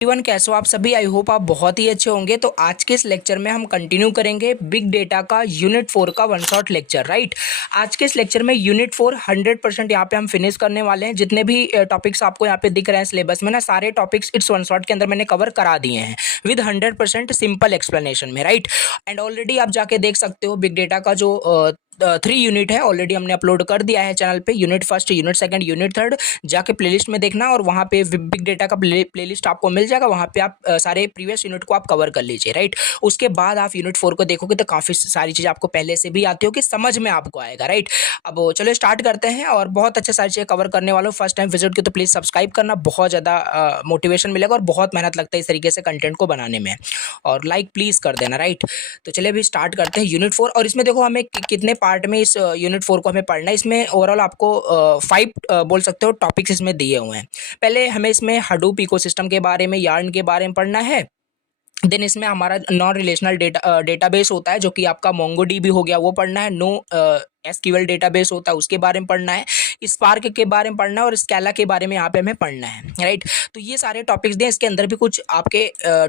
Everyone, कैसे हो आप सभी। आई होप आप बहुत ही अच्छे होंगे। तो आज के इस लेक्चर में हम कंटिन्यू करेंगे बिग डेटा का यूनिट 4 का वन शॉट लेक्चर। राइट, आज के इस लेक्चर में यूनिट 4 100% यहाँ पे हम फिनिश करने वाले हैं। जितने भी टॉपिक्स आपको यहाँ पे दिख रहे हैं सिलेबस में ना, सारे टॉपिक्स इट्स वन शॉट के अंदर मैंने कवर करा दिए हैं विद 100% सिंपल एक्सप्लेनेशन में। राइट, एंड ऑलरेडी आप जाके देख सकते हो बिग डेटा का जो 3 यूनिट है ऑलरेडी हमने अपलोड कर दिया है चैनल पे। Unit first, unit second, unit third जाके प्लेलिस्ट में देखना और वहाँ पे बिग डेटा का प्लेलिस्ट आपको मिल जाएगा। वहाँ पे आप सारे प्रीवियस यूनिट को आप कवर कर लीजिए। राइट, उसके बाद आप यूनिट 4 को देखोगे तो काफ़ी सारी चीज़ आपको पहले से भी आती होगी, समझ में आपको आएगा। राइट, अब चलो स्टार्ट करते हैं और बहुत अच्छे सारी चीज़ें कवर करने वालों। फर्स्ट टाइम विजिट की तो प्लीज़ सब्सक्राइब करना, बहुत ज़्यादा मोटिवेशन मिलेगा और बहुत मेहनत लगता है इस तरीके से कंटेंट को बनाने में। और लाइक प्लीज़ कर देना। राइट, तो चलिए अभी स्टार्ट करते हैं यूनिट 4। और इसमें देखो हमें कितने पार्ट में इस यूनिट 4 को हमें पढ़ना है। इसमें ओवरऑल आपको 5 बोल सकते हो टॉपिक्स इसमें दिए हुए हैं। पहले हमें इसमें हडूप इकोसिस्टम के बारे में, यार्न के बारे में पढ़ना है। देन इसमें हमारा नॉन रिलेशनल डेटाबेस होता है जो कि आपका मोंगोडीबी हो गया, वो पढ़ना है। नो एसक्यूएल डेटाबेस होता है, उसके बारे में पढ़ना है। स्पार्क के बारे में पढ़ना है और स्केला के बारे में यहाँ पे हमें पढ़ना है। राइट, तो ये सारे टॉपिक्स दिए, इसके अंदर भी कुछ आपके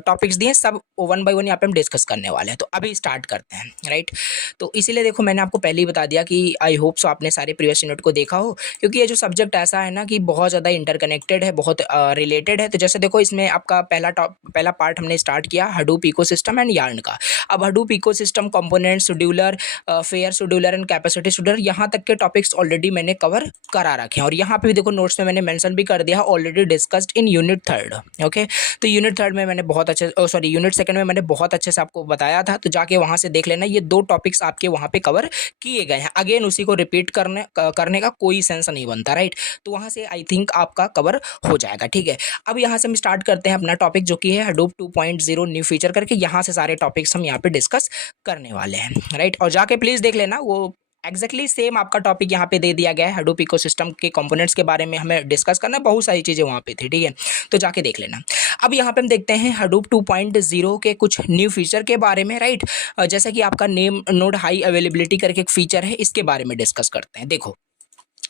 टॉपिक्स दिए, सब वन बाय वन यहाँ पे हम डिस्कस करने वाले हैं। तो अभी स्टार्ट करते हैं। राइट, तो इसीलिए देखो मैंने आपको पहले ही बता दिया कि आई होप सो आपने सारे प्रीवियस यूनिट को देखा हो, क्योंकि ये जो सब्जेक्ट ऐसा है ना कि बहुत ज़्यादा इंटरकनेक्टेड है, बहुत रिलेटेड है। तो जैसे देखो इसमें आपका पहला पार्ट हमने स्टार्ट किया हडूप इकोसिस्टम एंड यार्न का। अब Hadoop ecosystem, component, scheduler, fair scheduler and capacity scheduler, यहाँ तक के टॉपिक्स ऑलरेडी मैंने कवर करा रखे हैं। और यहाँ पे भी देखो नोट्स में मैंने मेंशन भी कर दिया, already discussed in unit third. Okay, तो यूनिट थर्ड में मैंने बहुत अच्छे यूनिट सेकंड में मैंने बहुत अच्छे से आपको बताया था, तो जाके वहाँ से देख लेना। ये 2 टॉपिक्स आपके वहाँ पे कवर किए गए हैं। अगेन उसी को रिपीट करने का कोई सेंस नहीं बनता। राइट, तो वहाँ से आई थिंक आपका कवर हो जाएगा। ठीक है, अब यहाँ से हम स्टार्ट करते हैं अपना टॉपिक जो कि है हडूप 2.0 न्यू फीचर करके। यहाँ से सारे टॉपिक्स हम यहाँ पे डिस्कस करने वाले हैं। राइट, और जाके प्लीज़ देख लेना, वो एग्जैक्टली सेम आपका टॉपिक यहाँ पे दे दिया गया है। हडूप इकोसिस्टम के कंपोनेंट्स के बारे में हमें डिस्कस करना, बहुत सारी चीज़ें वहाँ पे थी। ठीक है, तो जाके देख लेना। अब यहाँ पे हम देखते हैं हडूप 2.0 के कुछ न्यू फीचर के बारे में। राइट, जैसे कि आपका नेम नोड हाई अवेलेबिलिटी करके एक फीचर है, इसके बारे में डिस्कस करते हैं। देखो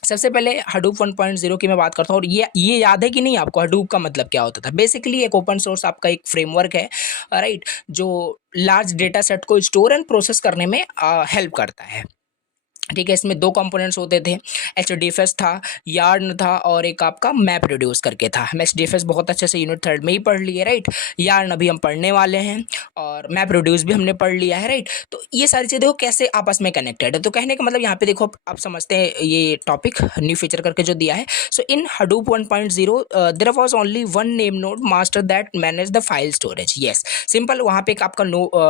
सबसे पहले हडूप 1.0 की मैं बात करता हूँ। और ये याद है कि नहीं आपको हडूप का मतलब क्या होता था? बेसिकली एक ओपन सोर्स आपका एक फ्रेमवर्क है। राइट, जो लार्ज डेटा सेट को स्टोर एंड प्रोसेस करने में हेल्प करता है। ठीक है, इसमें 2 कंपोनेंट्स होते थे, एचडीएफएस था, यार्न था, और एक आपका मैप रिड्यूस करके था। हम एचडीएफएस बहुत अच्छे से यूनिट थर्ड में ही पढ़ लिए। राइट, यार्न अभी हम पढ़ने वाले हैं और मैप रिड्यूस भी हमने पढ़ लिया है। राइट, तो ये सारी चीज़ें देखो कैसे आपस में कनेक्टेड है। तो कहने का मतलब यहाँ पे देखो आप समझते हैं ये टॉपिक न्यू फीचर करके जो दिया है। So in Hadoop 1.0 there was only one name node master that manage the file storage. Yes, simple, वहाँ पे एक आपका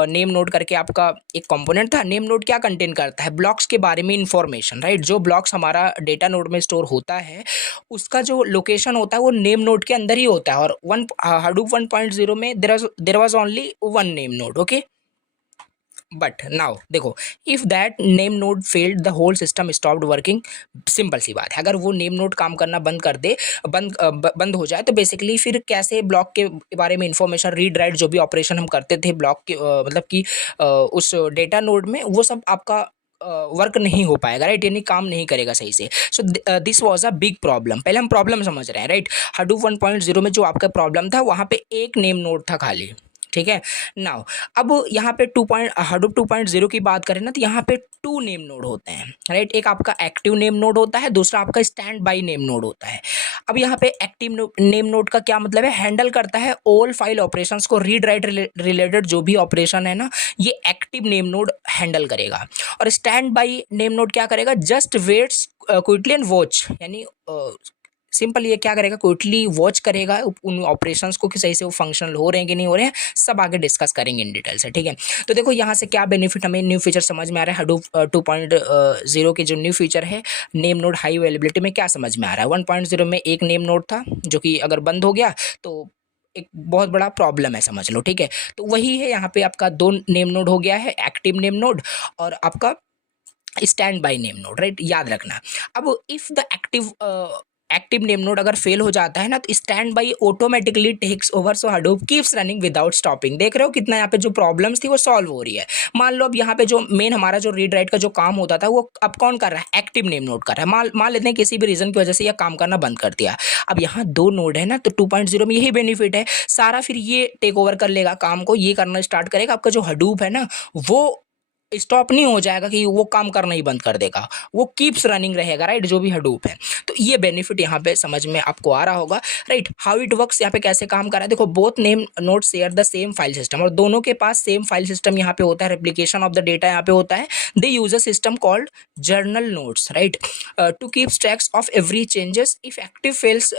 नेम नोड करके आपका एक कंपोनेंट था। नेम नोड क्या कंटेन करता है? ब्लॉक्स के बारे में इंफॉर्मेशन। राइट, जो ब्लॉक्स हमारा डेटा नोड में स्टोर होता है उसका जो लोकेशन होता है वो नेम नोड के अंदर ही होता है। और हडूप 1.0 में there was only one name node. Okay, but now देखो, if that name node failed the whole system stopped working. Simple सी बात है, अगर वो नेम नोड काम करना बंद कर दे, बंद हो जाए, तो बेसिकली फिर कैसे ब्लॉक के बारे में इंफॉर्मेशन, रीड राइट जो भी ऑपरेशन हम करते थे ब्लॉक के मतलब कि उस डेटा नोड में, वो सब आपका वर्क नहीं हो पाएगा। राइट, यानी काम नहीं करेगा सही से। So this was a big problem. पहले हम प्रॉब्लम समझ रहे हैं। राइट, हडूप 1.0 में जो आपका प्रॉब्लम था, वहाँ पे एक नेम नोड था खाली। ठीक है, नाउ अब यहाँ पे हडूप 2.0 की बात करें ना, तो यहाँ पे 2 नेम नोड होते हैं। राइट, एक आपका एक्टिव नेम नोड होता है, दूसरा आपका स्टैंड बाई नेम नोड होता है। अब यहाँ पे एक्टिव नेम नोड का क्या मतलब है? हैंडल करता है ऑल फाइल ऑपरेशंस को, रीड राइट रिलेटेड जो भी ऑपरेशन है ना, ये एक्टिव नेम नोड हैंडल करेगा। और स्टैंड बाई नेम नोड क्या करेगा? Just waits quickly and watch, यानी सिंपल ये क्या करेगा? क्विकली वॉच करेगा उन ऑपरेशंस को कि सही से वो फंक्शनल हो रहे हैं कि नहीं हो रहे हैं, सब आगे डिस्कस करेंगे इन डिटेल से। ठीक है, तो देखो यहाँ से क्या बेनिफिट हमें न्यू फीचर समझ में आ रहा है। हडूप 2.0 के जो न्यू फीचर है नेम नोड हाई अवेलेबिलिटी में, क्या समझ में आ रहा है? 1.0 में एक नेम नोड था जो कि अगर बंद हो गया तो एक बहुत बड़ा प्रॉब्लम है, समझ लो। ठीक है, तो वही है यहाँ पे आपका 2 नेम नोड हो गया है, एक्टिव नेम नोड और आपका stand by name node. Right, याद रखना। अब if the active name node अगर फेल हो जाता है ना तो stand by automatically takes over, so Hadoop keeps running without stopping. देख रहे हो कितना यहाँ पे जो प्रॉब्लम्स थी वो सॉल्व हो रही है। मान लो अब यहाँ पे जो मेन हमारा जो रीड राइट का जो काम होता था वो अब कौन कर रहा है, एक्टिव नेम नोड कर रहा है। मान लेते हैं किसी भी रीजन की वजह से यह काम करना बंद कर दिया। अब यहाँ 2 नोड है ना, तो 2.0 में यही बेनिफिट है, सारा फिर ये टेक ओवर कर लेगा काम को, ये करना स्टार्ट करेगा। आपका जो हडूप है ना वो स्टॉप नहीं हो जाएगा कि वो काम करना ही बंद कर देगा, वो कीप्स रनिंग रहेगा, राइट, जो भी हडूप है। तो ये बेनिफिट यहाँ पे समझ में आपको आ रहा होगा, राइट। हाउ इट वर्क्स, यहाँ पे कैसे काम कर रहा है, देखो both name node share the same file system, और दोनों के पास सेम फाइल सिस्टम यहाँ पे होता है, रेप्लिकेशन ऑफ द डेटा यहाँ पे होता है। They use a system called journal nodes, right, to keep tracks of every changes. If active fails,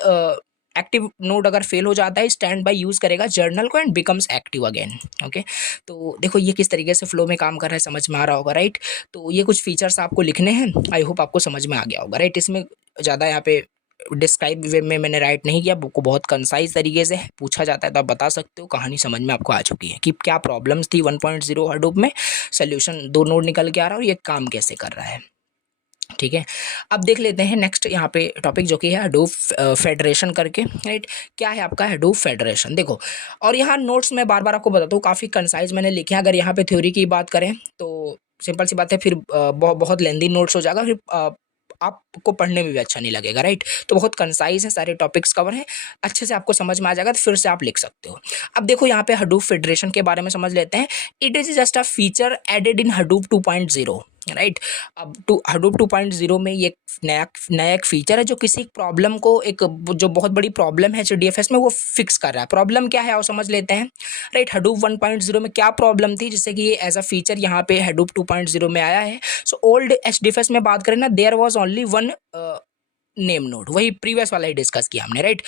active node अगर फेल हो जाता है, स्टैंड बाय यूज करेगा जर्नल को and becomes active again. Okay, तो देखो ये किस तरीके से फ्लो में काम कर रहा है, समझ में आ रहा होगा, राइट। तो ये कुछ फीचर्स आपको लिखने हैं, आई होप आपको समझ में आ गया होगा, राइट। इसमें ज़्यादा यहाँ पे डिस्क्राइब वे में मैंने राइट नहीं किया, बुक को बहुत कंसाइज तरीके से पूछा जाता है तो आप बता सकते हो, कहानी समझ में आपको आ चुकी है कि क्या प्रॉब्लम्स थी 1.0 हडूप में, सोल्यूशन 2 नोड निकल के आ रहा है और ये काम कैसे कर रहा है, ठीक है। अब देख लेते हैं नेक्स्ट यहाँ पे टॉपिक जो कि है हडूप फेडरेशन करके, राइट। क्या है आपका हडूप फेडरेशन, देखो, और यहाँ नोट्स में बार बार आपको बताता हूँ, काफ़ी कंसाइज मैंने लिखे हैं। अगर यहाँ पे थ्योरी की बात करें तो सिंपल सी बात है, फिर बहुत लेंदी नोट्स हो जाएगा, फिर आपको पढ़ने में भी अच्छा नहीं लगेगा, राइट। तो बहुत कंसाइज है, सारे टॉपिक्स कवर हैं, अच्छे से आपको समझ में आ जाएगा, तो फिर से आप लिख सकते हो। अब देखो यहाँ पे हडूप फेडरेशन के बारे में समझ लेते हैं। It is just a feature added in Hadoop 2.0, right. अब हडूप 2.0 में ये नया एक फीचर है जो किसी प्रॉब्लम को, एक जो बहुत बड़ी प्रॉब्लम है एचडीएफएस में, वो फिक्स कर रहा है। प्रॉब्लम क्या है आओ समझ लेते हैं, राइट। हडूप 1.0 में क्या प्रॉब्लम थी जिससे कि ये एज अ फीचर यहाँ पे हडूप 2.0 में आया है। सो ओल्ड एचडीएफएस में बात करें ना, there was only one name node, वही प्रीवियस वाला ही डिस्कस किया हमने, राइट।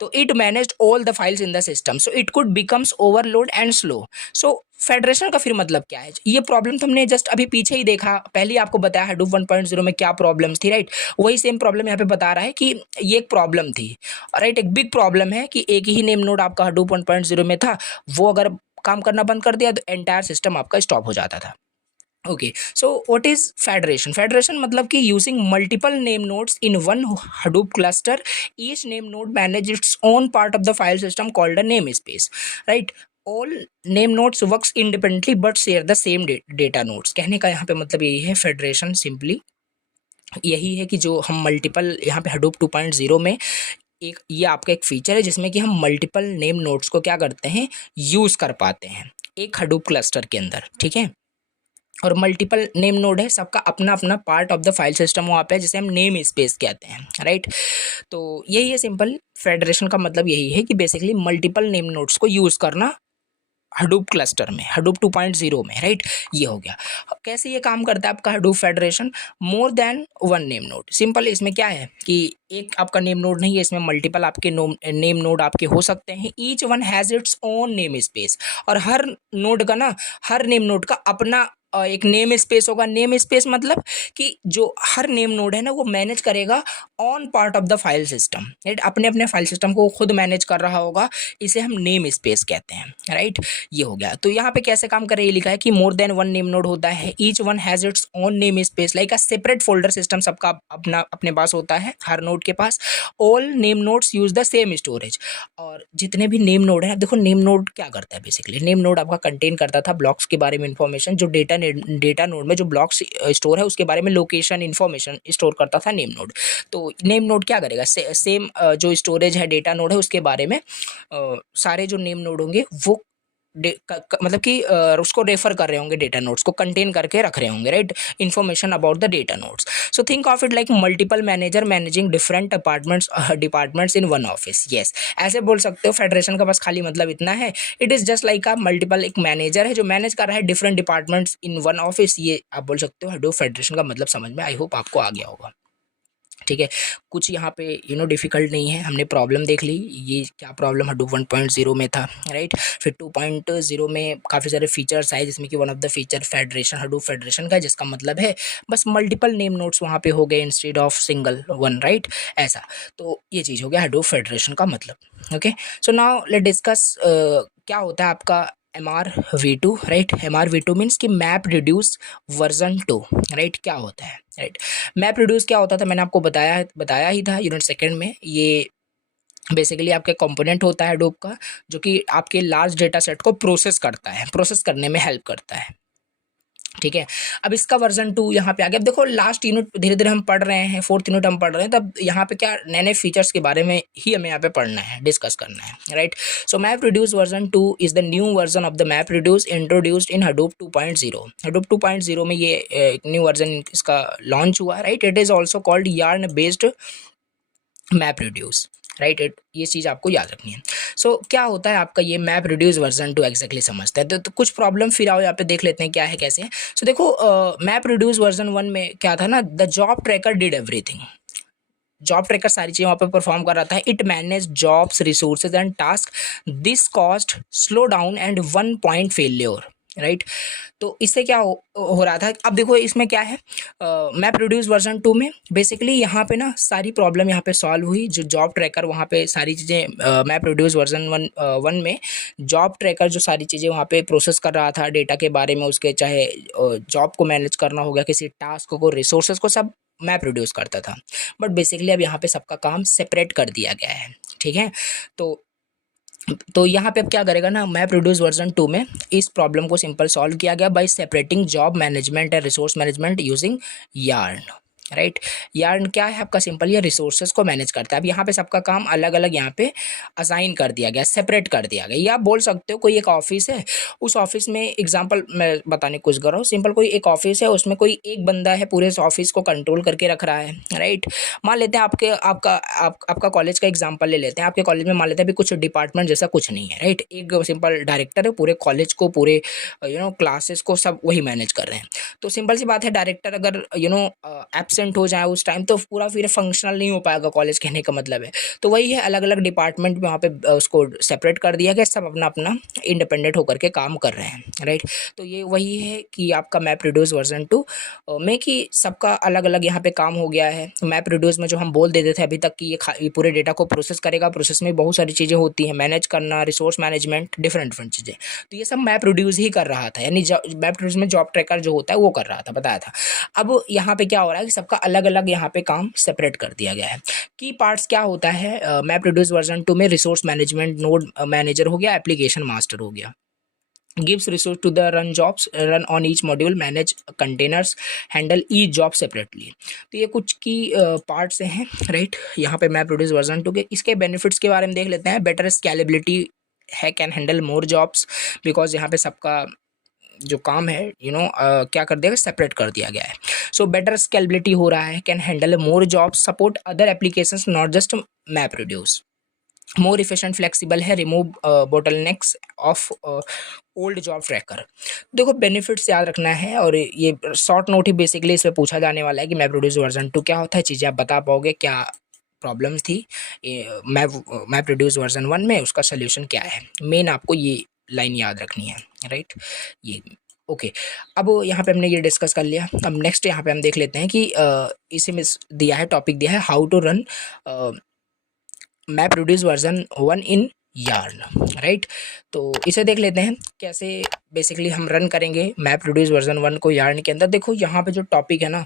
तो it managed all the files in the system, so it could becomes overload and slow. So federation का फिर मतलब क्या है, ये प्रॉब्लम तो हमने जस्ट अभी पीछे ही देखा, पहले ही आपको बताया हडूप 1.0 में क्या प्रॉब्लम्स थी, राइट। वही सेम प्रॉब्लम यहाँ पे बता रहा है कि ये एक प्रॉब्लम थी, राइट। एक बिग प्रॉब्लम है कि एक ही नेम नोड आपका हडूप 1.0 में था, वो अगर काम करना बंद कर दिया तो एंटायर सिस्टम आपका स्टॉप हो जाता था। Okay, so what is federation, federation मतलब कि using multiple name nodes in one Hadoop cluster, each name node manage its own part of the file system called a name space, right. All name nodes works independently but share the same data nodes. कहने का यहाँ पे मतलब यही है, federation simply यही है कि जो हम मल्टीपल यहाँ पे हडूप 2.0 में एक ये आपका एक फीचर है जिसमें कि हम मल्टीपल नेम नोड्स को क्या करते हैं, यूज़ कर पाते हैं एक हडूप क्लस्टर के अंदर, ठीक है। और मल्टीपल नेम नोड है, सबका अपना अपना part of the file system वहाँ पे है, जिसे हम नेम स्पेस कहते हैं, राइट। तो यही है सिंपल, फेडरेशन का मतलब यही है कि बेसिकली मल्टीपल नेम नोड्स को यूज़ करना हडूप क्लस्टर में, हडूप 2.0 में, राइट। ये हो गया। कैसे ये काम करता है आपका हडूप फेडरेशन, मोर than one name node. Simple इसमें क्या है कि एक आपका नेम नोड नहीं है, इसमें मल्टीपल आपके नेम नोड आपके हो सकते हैं। Each one has its own name space, और हर नोड का ना, हर नेम नोड का अपना एक नेम स्पेस होगा। नेम स्पेस मतलब कि जो हर नेम नोड है ना वो मैनेज करेगा on part of the file system, right. अपने अपने फाइल सिस्टम को खुद मैनेज कर रहा होगा, इसे हम नेम स्पेस कहते हैं, राइट। ये हो गया। तो यहाँ पे कैसे काम करे, ये लिखा है कि more than one name node होता है, each one has its own name space like a separate folder system, सबका अपना अपने पास होता है हर नोड के पास। All name nodes use the same storage, और जितने भी नेम नोड है, देखो नेम नोड क्या करता है, बेसिकली नेम नोड आपका कंटेन करता था ब्लॉक्स के बारे में इंफॉर्मेशन, जो डेटा नोड में जो ब्लॉक्स स्टोर है उसके बारे में लोकेशन इंफॉर्मेशन स्टोर करता था नेम नोड। तो नेम नोड क्या करेगा, सेम जो स्टोरेज है डेटा नोड है उसके बारे में सारे जो नेम नोड होंगे वो मतलब कि उसको रेफर कर रहे होंगे, डेटा नोड्स को कंटेन करके रख रहे होंगे, right, information about the data nodes. So think of it like multiple manager managing different departments in one office. Yes, ऐसे बोल सकते हो। फेडरेशन का बस खाली मतलब इतना है, it is just like a multiple, एक मैनेजर है जो मैनेज कर रहा है different departments in one office. ये आप बोल सकते हो हडूप फेडरेशन का मतलब समझ में, आई होप आपको आ गया होगा, ठीक है। कुछ यहाँ पे डिफ़िकल्ट नहीं है, हमने प्रॉब्लम देख ली, ये क्या प्रॉब्लम हडूप 1.0 में था, राइट। फिर 2.0 में काफ़ी सारे फीचर्स आए जिसमें कि one of the feature federation, Hadoop federation का, जिसका मतलब है बस मल्टीपल नेम नोड्स वहाँ पे हो गए instead of single one, right, ऐसा। तो ये चीज़ हो गया हडूप फेडरेशन का मतलब। Okay, so now let discuss क्या होता है आपका MRv2, राइट। MRv2 मीन्स कि मैप रिड्यूस वर्जन 2, राइट। क्या होता है, राइट। मैप रिड्यूस क्या होता था, मैंने आपको बताया ही था यूनिट सेकंड में। ये बेसिकली आपके कंपोनेंट होता है Hadoop का, जो कि आपके लार्ज डेटा सेट को प्रोसेस करने में हेल्प करता है, ठीक है। अब इसका वर्जन 2 यहाँ पे आ गया। अब देखो लास्ट यूनिट धीरे धीरे हम पढ़ रहे हैं, फोर्थ यूनिट हम पढ़ रहे हैं, तब यहाँ पे क्या नए नए फीचर्स के बारे में ही हमें यहाँ पे पढ़ना है, डिस्कस करना है, right. So map reduce version 2 is the new version of the map reduce introduced in Hadoop 2.0। Hadoop 2.0 में ये एक न्यू वर्जन इसका लॉन्च हुआ है, right. It is also called yarn based map reduce, right. ये चीज़ आपको याद रखनी है। सो क्या होता है आपका ये मैप रिड्यूस वर्जन 2 एग्जैक्टली समझते हैं तो कुछ प्रॉब्लम फिर आओ यहाँ पे देख लेते हैं क्या है कैसे है। सो देखो मैप रिड्यूस वर्जन 1 में क्या था ना, the job tracker did everything. Job tracker सारी चीज़ें वहाँ पे परफॉर्म कर रहा था। It manage jobs resources and task, this cost slow down and 1 point failure, right. तो इससे क्या हो रहा था, अब देखो इसमें क्या है, मैप रिड्यूस वर्जन 2 में बेसिकली यहाँ पे ना सारी प्रॉब्लम यहाँ पे सॉल्व हुई। जो जॉब ट्रैकर वहाँ पे सारी चीज़ें मैप रिड्यूस वर्जन 1 में जॉब ट्रैकर जो सारी चीज़ें वहाँ पे प्रोसेस कर रहा था डेटा के बारे में, उसके चाहे जॉब को मैनेज करना हो गया, किसी टास्क को, रिसोर्सेज को, सब मैप रिड्यूस करता था। बट बेसिकली अब यहाँ पे सबका काम सेपरेट कर दिया गया है, ठीक है। तो यहाँ पे अब क्या करेगा ना, मैप रिड्यूस वर्जन 2 में इस प्रॉब्लम को सिंपल सॉल्व किया गया bye separating job management and resource management using yarn, right. Yarn क्या है आपका, सिंपल ये रिसोर्सेज को मैनेज करता है। अब यहाँ पे सबका काम अलग अलग यहाँ पे असाइन कर दिया गया, सेपरेट कर दिया गया। या आप बोल सकते हो कोई एक ऑफिस है, उस ऑफिस में एग्जांपल मैं बताने की कोशिश कर रहा हूँ, सिंपल कोई एक ऑफिस है, उसमें कोई एक बंदा है पूरे ऑफिस को कंट्रोल करके रख रहा है, राइट। मान लेते हैं आपका कॉलेज का एग्जाम्पल ले लेते हैं। आपके कॉलेज में मान लेते हैं अभी कुछ डिपार्टमेंट जैसा कुछ नहीं है, राइट। एक सिंपल डायरेक्टर है, पूरे कॉलेज को, पूरे क्लासेस को सब वही मैनेज कर रहे हैं। तो सिंपल सी बात है, डायरेक्टर अगर एब्सेंट हो जाए उस टाइम तो पूरा फिर फंक्शनल नहीं हो पाएगा कॉलेज, कहने का मतलब है। तो वही है, अलग अलग डिपार्टमेंट में वहाँ पे उसको सेपरेट कर दिया गया, सब अपना अपना इंडिपेंडेंट होकर के काम कर रहे हैं, राइट। तो ये वही है कि आपका मैप रिड्यूस वर्जन 2 में कि सबका अलग अलग यहाँ पे काम हो गया है। मैप रिड्यूस में जो हम बोल देते थे अभी तक कि ये पूरे डेटा को प्रोसेस करेगा, प्रोसेस में बहुत सारी चीज़ें होती हैं, मैनेज करना, रिसोर्स मैनेजमेंट, डिफरेंट डिफरेंट चीज़ें, तो ये सब मैप रिड्यूस ही कर रहा था। यानी मैप रिड्यूस में जॉब ट्रैकर जो होता है वो कर रहा था, बताया था। अब यहाँ पे क्या हो रहा है कि सबका अलग अलग यहाँ पे काम सेपरेट कर दिया गया है। की पार्ट्स क्या होता है मैप रिड्यूस वर्जन 2 में, रिसोर्स मैनेजमेंट, नोड मैनेजर हो गया, एप्लीकेशन मास्टर हो गया, gives resource to the run jobs, run on each module, manage containers, handle each job separately। तो ये कुछ की पार्ट्स हैं, राइट। यहाँ पे मैप रिड्यूस वर्जन 2 के इसके बेनिफिट्स के बारे में देख लेते हैं। बेटर स्केलेबिलिटी है, can handle more jobs, because यहाँ पे सबका जो काम है क्या कर दिया, सेपरेट कर दिया गया है। सो बेटर स्केलेबिलिटी हो रहा है, can handle more jobs, support other applications not just map reduce, more efficient, flexible है, remove bottlenecks of old job tracker. देखो बेनिफिट्स याद रखना है, और ये शॉर्ट नोट ही बेसिकली इसमें पूछा जाने वाला है कि मैप रिड्यूस वर्जन 2 क्या होता है, चीज़ें आप बता पाओगे, क्या प्रॉब्लम्स थी मैप रिड्यूस वर्जन 1 में, उसका सोल्यूशन क्या है, मेन आपको ये लाइन याद रखनी है, राइट। ये ओके। अब यहाँ पे हमने ये डिस्कस कर लिया। अब नेक्स्ट यहाँ पे हम देख लेते हैं कि इसी में दिया है, टॉपिक दिया है, how to run map reduce version 1 in yarn, right. तो इसे देख लेते हैं कैसे बेसिकली हम रन करेंगे मैप रिड्यूस वर्जन 1 को यार्न के अंदर। देखो यहाँ पे जो टॉपिक है ना,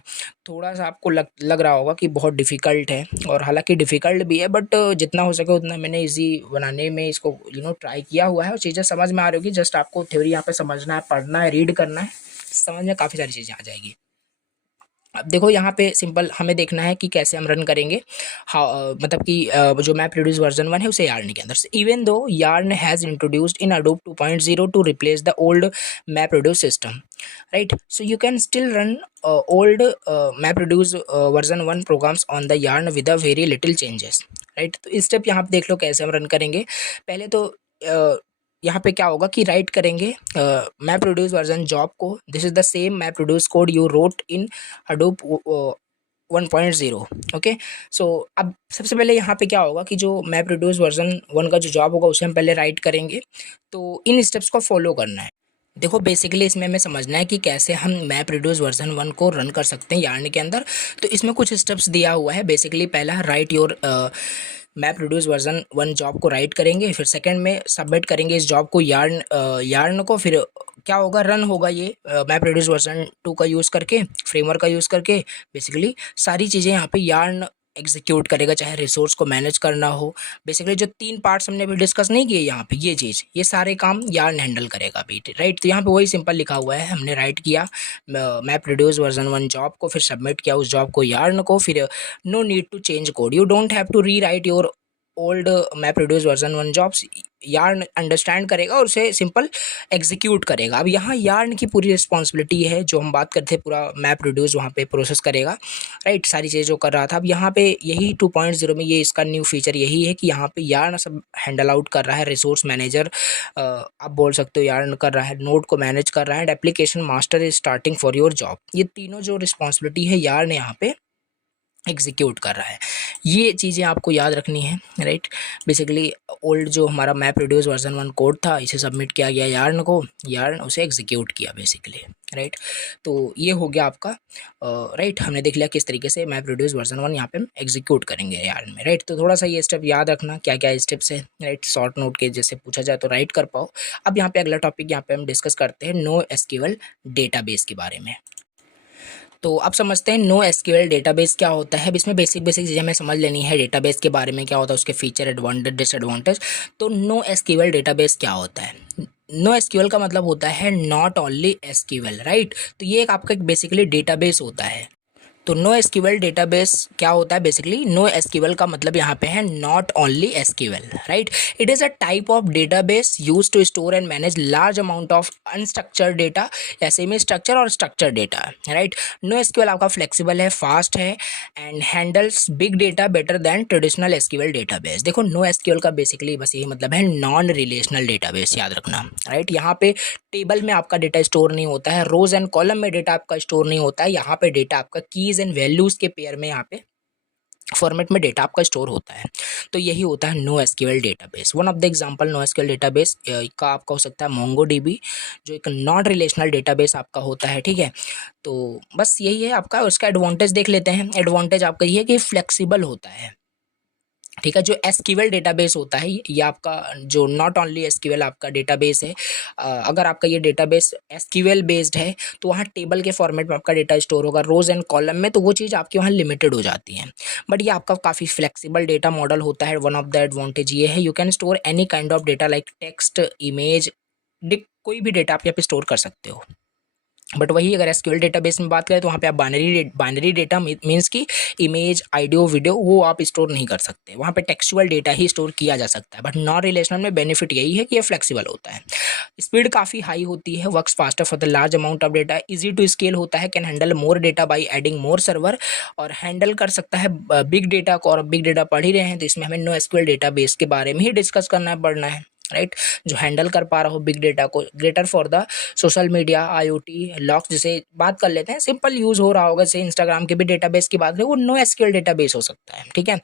थोड़ा सा आपको लग रहा होगा कि बहुत डिफ़िकल्ट है, और हालांकि डिफ़िकल्ट भी है, बट जितना हो सके उतना मैंने इजी बनाने में इसको ट्राई किया हुआ है, और चीज़ें समझ में आ रही होगी। जस्ट आपको थ्योरी यहाँ पे समझना है, पढ़ना है, रीड करना है, समझ में काफ़ी सारी चीज़ें आ जाएगी। अब देखो यहाँ पे सिंपल हमें देखना है कि कैसे हम रन करेंगे, मतलब कि जो मैप रिड्यूस वर्जन 1 है उसे यार्न के अंदर से। Even though yarn has introduced in Hadoop 2.0 to replace the old map reduce system, right. So you can still run old map reduce version 1 programs on the yarn with a very little changes, right. तो इस step यहाँ पे देख लो कैसे हम run करेंगे। पहले तो यहाँ पे क्या होगा कि राइट करेंगे मैप रिड्यूस वर्जन जॉब को, this is the same map reduce code you wrote in Hadoop 1.0, okay. So अब सबसे पहले यहाँ पे क्या होगा कि जो मैप रिड्यूस वर्जन 1 का जो जॉब होगा उसे हम पहले राइट करेंगे। तो इन स्टेप्स को फॉलो करना है। देखो बेसिकली इसमें हमें समझना है कि कैसे हम मैप रिड्यूस वर्जन 1 को रन कर सकते हैं यार्न के अंदर। तो इसमें कुछ स्टेप्स दिया हुआ है। बेसिकली पहला, right your map reduce version 1 job को राइट करेंगे, फिर सेकंड में सबमिट करेंगे इस जॉब को यार्न को। फिर क्या होगा, रन होगा ये मैप रिड्यूस वर्जन 2 का यूज़ करके, फ्रेमवर्क का यूज़ करके। बेसिकली सारी चीज़ें यहाँ पे यार्न एग्जीक्यूट करेगा, चाहे रिसोर्स को मैनेज करना हो। बेसिकली जो 3 पार्ट्स हमने अभी डिस्कस नहीं किए यहाँ पे, ये चीज़, ये सारे काम यार्न हैंडल करेगा अभी, राइट। तो यहाँ पे वही सिंपल लिखा हुआ है, हमने राइट किया मैप रिड्यूस वर्जन 1 जॉब को, फिर सबमिट किया उस जॉब को यार्न को। फिर no need to change code, you don't have to rewrite your old map reduce version 1 jobs. Yarn understand करेगा और उसे सिंपल एग्जीक्यूट करेगा। अब यहाँ यार्न की पूरी रिस्पॉन्सिबिलिटी है, जो हम बात करते थे पूरा मैप रिड्यूस वहाँ पे प्रोसेस करेगा, राइट, सारी चीज़ें जो कर रहा था। अब यहाँ पे यही 2.0 में ये इसका न्यू फीचर यही है कि यहाँ पे यार्न सब हैंडल आउट कर रहा है। रिसोर्स मैनेजर आप बोल सकते हो यार्न कर रहा है, नोड को मैनेज कर रहा है, and application master is starting for your job. ये तीनों जो रिस्पॉन्सिबिलिटी है यार्न यहाँ पे एग्जीक्यूट कर रहा है। ये चीज़ें आपको याद रखनी है, राइट। बेसिकली ओल्ड जो हमारा मैप रिड्यूस वर्जन 1 कोड था, इसे सबमिट किया गया यार्न को, यार्न उसे एग्जीक्यूट किया बेसिकली, राइट। तो ये हो गया आपका, राइट। हमने देख लिया किस तरीके से मैप रिड्यूस वर्जन 1 यहाँ पे हम एग्जीक्यूट करेंगे यार्न में, राइट। तो थोड़ा सा ये स्टेप याद रखना, क्या क्या स्टेप्स है, राइट, शॉर्ट नोट के जैसे पूछा जाए तो राइट कर पाओ। अब यहाँ पे अगला टॉपिक यहाँ पे हम डिस्कस करते हैं नो एसक्यूएल डेटाबेस के बारे में। तो अब समझते हैं नो एसक्यूएल डेटाबेस क्या होता है। अब इसमें बेसिक बेसिक चीज़ें हमें समझ लेनी है, डेटाबेस के बारे में क्या होता है, उसके फीचर, एडवांटेज, डिसएडवांटेज। तो नो एसक्यूएल डेटाबेस क्या होता है? नो एसक्यूएल का मतलब होता है नॉट ओनली एसक्यूएल, राइट। तो ये एक आपका एक बेसिकली डेटाबेस होता है। तो नो एसक्यूएल डेटाबेस क्या होता है? बेसिकली नो एसक्यूएल का मतलब यहाँ पे है not only SQL, right. It is a type of database use to store and manage large amount of unstructured data या सेमी स्ट्रक्चर और structured data, right. No SQL आपका फ्लेक्सिबल है, fast है and handles big data better than traditional SQL database. देखो no SQL का basically बस यही मतलब है नॉन रिलेशनल डेटाबेस, याद रखना, राइट। यहाँ पे टेबल में आपका डेटा स्टोर नहीं होता है, रोज एंड कॉलम में डेटा आपका स्टोर नहीं होता है। यहाँ पे डेटा आपका कीज एंड वैल्यूज के पेयर में यहाँ पे फॉर्मेट में डेटा आपका स्टोर होता है। तो यही होता है no SQL database. One of the example no SQL database का आपका हो सकता है मोंगोडीबी, जो एक नॉन रिलेशनल डेटाबेस आपका होता है, ठीक है। तो बस यही है आपका। उसका एडवांटेज देख लेते हैं। एडवांटेज आपका ये है कि फ्लेक्सिबल होता है, ठीक है। जो एसक्यूएल डेटाबेस होता है ये आपका जो नॉट ओनली एसक्यूएल आपका डेटाबेस है, अगर आपका ये डेटाबेस एसक्यूएल बेस्ड है तो वहाँ टेबल के फॉर्मेट में आपका डेटा स्टोर होगा, रोज एंड कॉलम में, तो वो चीज़ आपके वहाँ लिमिटेड हो जाती है। बट ये आपका काफ़ी फ्लेक्सिबल डेटा मॉडल होता है। वन ऑफ द एडवांटेज ये है, you can store any kind of data like text, image, कोई भी डेटा आप यहाँ पे स्टोर कर सकते हो। बट वही अगर एसक्यूएल डेटाबेस में बात करें तो वहाँ पे आप बाइनरी डेटा मीन्स की इमेज, ऑडियो, वीडियो, वो आप स्टोर नहीं कर सकते। वहाँ पे टेक्सचुअल डेटा ही स्टोर किया जा सकता है। बट नॉन रिलेशनल में बेनिफिट यही है कि ये फ्लेक्सिबल होता है, स्पीड काफ़ी हाई होती है, works faster for the large amount of data, easy to scale होता है, can handle more data by adding more server, और हैंडल कर सकता है बिग डेटा को। और बिग डेटा पढ़ ही रहे हैं तो इसमें हमें नो एसक्यूएल डेटाबेस के बारे में ही डिस्कस करना है, पढ़ना है, राइट। जो हैंडल कर पा रहा हो बिग डेटा को, greater for the social media, IoT, locks, जैसे बात कर लेते हैं, सिंपल यूज हो रहा होगा, जैसे इंस्टाग्राम के भी डेटाबेस की बात करें, वो नो एसक्यूएल डेटाबेस हो सकता है, ठीक है।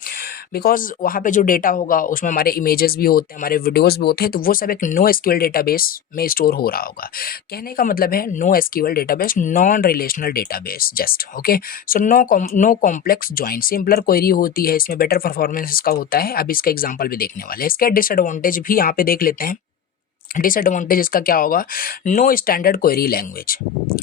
बिकॉज वहाँ पे जो डेटा होगा उसमें हमारे इमेजेस भी होते हैं, हमारे वीडियोस भी होते हैं, तो वो सब एक नो एसक्यूएल डेटाबेस में स्टोर हो रहा होगा। कहने का मतलब है no SQL database, non relational database, just, okay. So no complex join, simpler query होती है इसमें, बेटर परफॉर्मेंस इसका होता है। अब इसका एग्जांपल भी देखने वाले हैं। इसका डिसएडवांटेज भी यहाँ पे देख लेते हैं। डिसएडवांटेज इसका क्या होगा? No standard query language,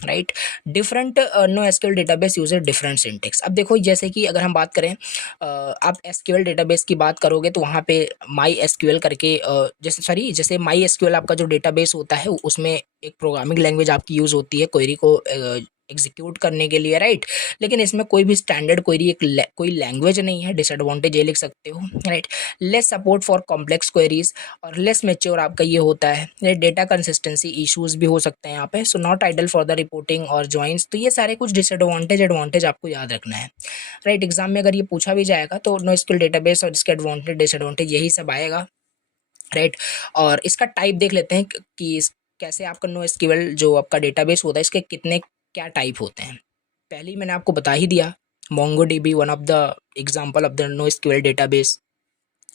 right. Different no SQL database user different syntax. अब देखो जैसे कि अगर हम बात करें, आप एसक्यूएल डेटाबेस की बात करोगे तो वहाँ पे माई एसक्यूएल करके, जैसे माई एसक्यूएल आपका जो डेटाबेस होता है उसमें एक प्रोग्रामिंग लैंग्वेज आपकी यूज़ होती है क्वेरी को एग्जीक्यूट करने के लिए, राइट। लेकिन इसमें कोई भी स्टैंडर्ड क्वेरी कोई लैंग्वेज नहीं है, डिसएडवांटेज ये लिख सकते हो, right. Less support for complex queries और लेस मेच्योर आपका ये होता है। डेटा कंसिस्टेंसी इश्यूज भी हो सकते हैं यहाँ पे। So not ideal for the reporting और जॉइंस। तो ये सारे कुछ डिसएडवांटेज एडवांटेज आपको याद रखना है, राइट। एग्जाम में अगर ये पूछा भी जाएगा तो नो एसक्यूएल डेटाबेस और इसके एडवांटेज डिसएडवांटेज यही सब आएगा, राइट। और इसका टाइप देख लेते हैं कि कैसे आपका नो एसक्यूएल जो आपका डेटाबेस होता है इसके कितने क्या टाइप होते हैं। पहले ही मैंने आपको बता ही दिया, MongoDB one of the example of the no SQL database,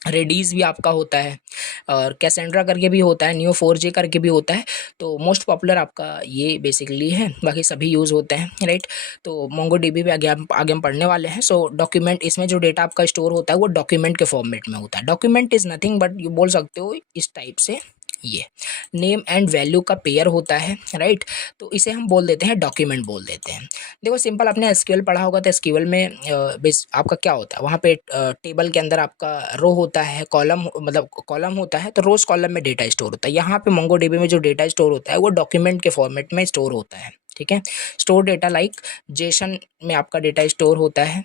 Redis भी आपका होता है और कैसेंड्रा करके भी होता है, Neo4j करके भी होता है। तो मोस्ट पॉपुलर आपका ये बेसिकली है, बाकी सभी यूज़ होते हैं, राइट। तो मोंगोडीबी भी आगे हम पढ़ने वाले हैं। सो डॉक्यूमेंट, इसमें जो डेटा आपका स्टोर होता है वो डॉक्यूमेंट के फॉर्मेट में होता है। Document is nothing but, you बोल सकते हो इस टाइप से, ये नेम एंड वैल्यू का पेयर होता है, राइट। तो इसे हम बोल देते हैं डॉक्यूमेंट बोल देते हैं। देखो सिंपल, आपने एसक्यूएल पढ़ा होगा तो एसक्यूएल में बेस आपका क्या होता है, वहाँ पे टेबल के अंदर आपका रो होता है, कॉलम मतलब कॉलम होता है, तो रोज कॉलम में डेटा स्टोर होता है। यहाँ पे मोंगोडीबी में जो डेटा स्टोर होता है वो डॉक्यूमेंट के फॉर्मेट में स्टोर होता है, ठीक है। स्टोर डेटा लाइक जेसन में आपका डेटा स्टोर होता है,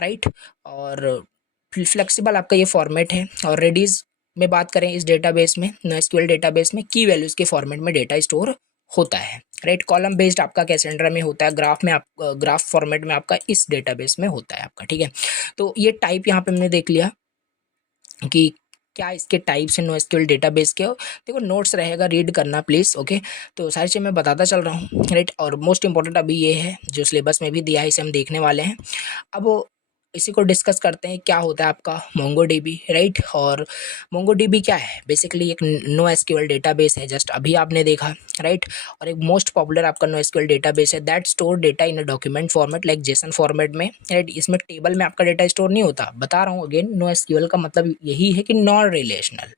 राइट। और फ्लेक्सिबल आपका ये फॉर्मेट है। और रेडीज में बात करें इस डेटाबेस में, नोएसक्यूएल डेटाबेस में की वैल्यूज के फॉर्मेट में डेटा स्टोर होता है, राइट। कॉलम बेस्ड आपका कैसेंड्रा में होता है, ग्राफ में आप ग्राफ फॉर्मेट में आपका इस डेटाबेस में होता है आपका, ठीक है। तो ये टाइप यहाँ पे हमने देख लिया कि क्या इसके टाइप्स हैं नोएसक्यूएल डेटाबेस के। देखो नोट्स रहेगा, रीड करना प्लीज़, ओके। तो सारी चीज़ मैं बताता चल रहा हूँ, राइट। और मोस्ट इंपॉर्टेंट अभी ये है जो सिलेबस में भी दिया है, इसे हम देखने वाले हैं। अब इसी को डिस्कस करते हैं, क्या होता है आपका मोंगोडीबी, राइट। और मोंगोडीबी क्या है, बेसिकली एक नो एसक्यूएल डेटाबेस है, जस्ट अभी आपने देखा, राइट। और एक मोस्ट पॉपुलर आपका नो एसक्यूएल डेटाबेस है that store data in a document format like JSON format में, राइट। इसमें टेबल में आपका डेटा स्टोर नहीं होता, बता रहा हूँ अगेन, नो एसक्यूएल का मतलब यही है कि नॉन रिलेशनल।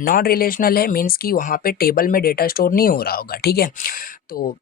नॉन रिलेशनल है मीन्स कि वहाँ पे टेबल में डेटा स्टोर नहीं हो रहा होगा, ठीक है। तो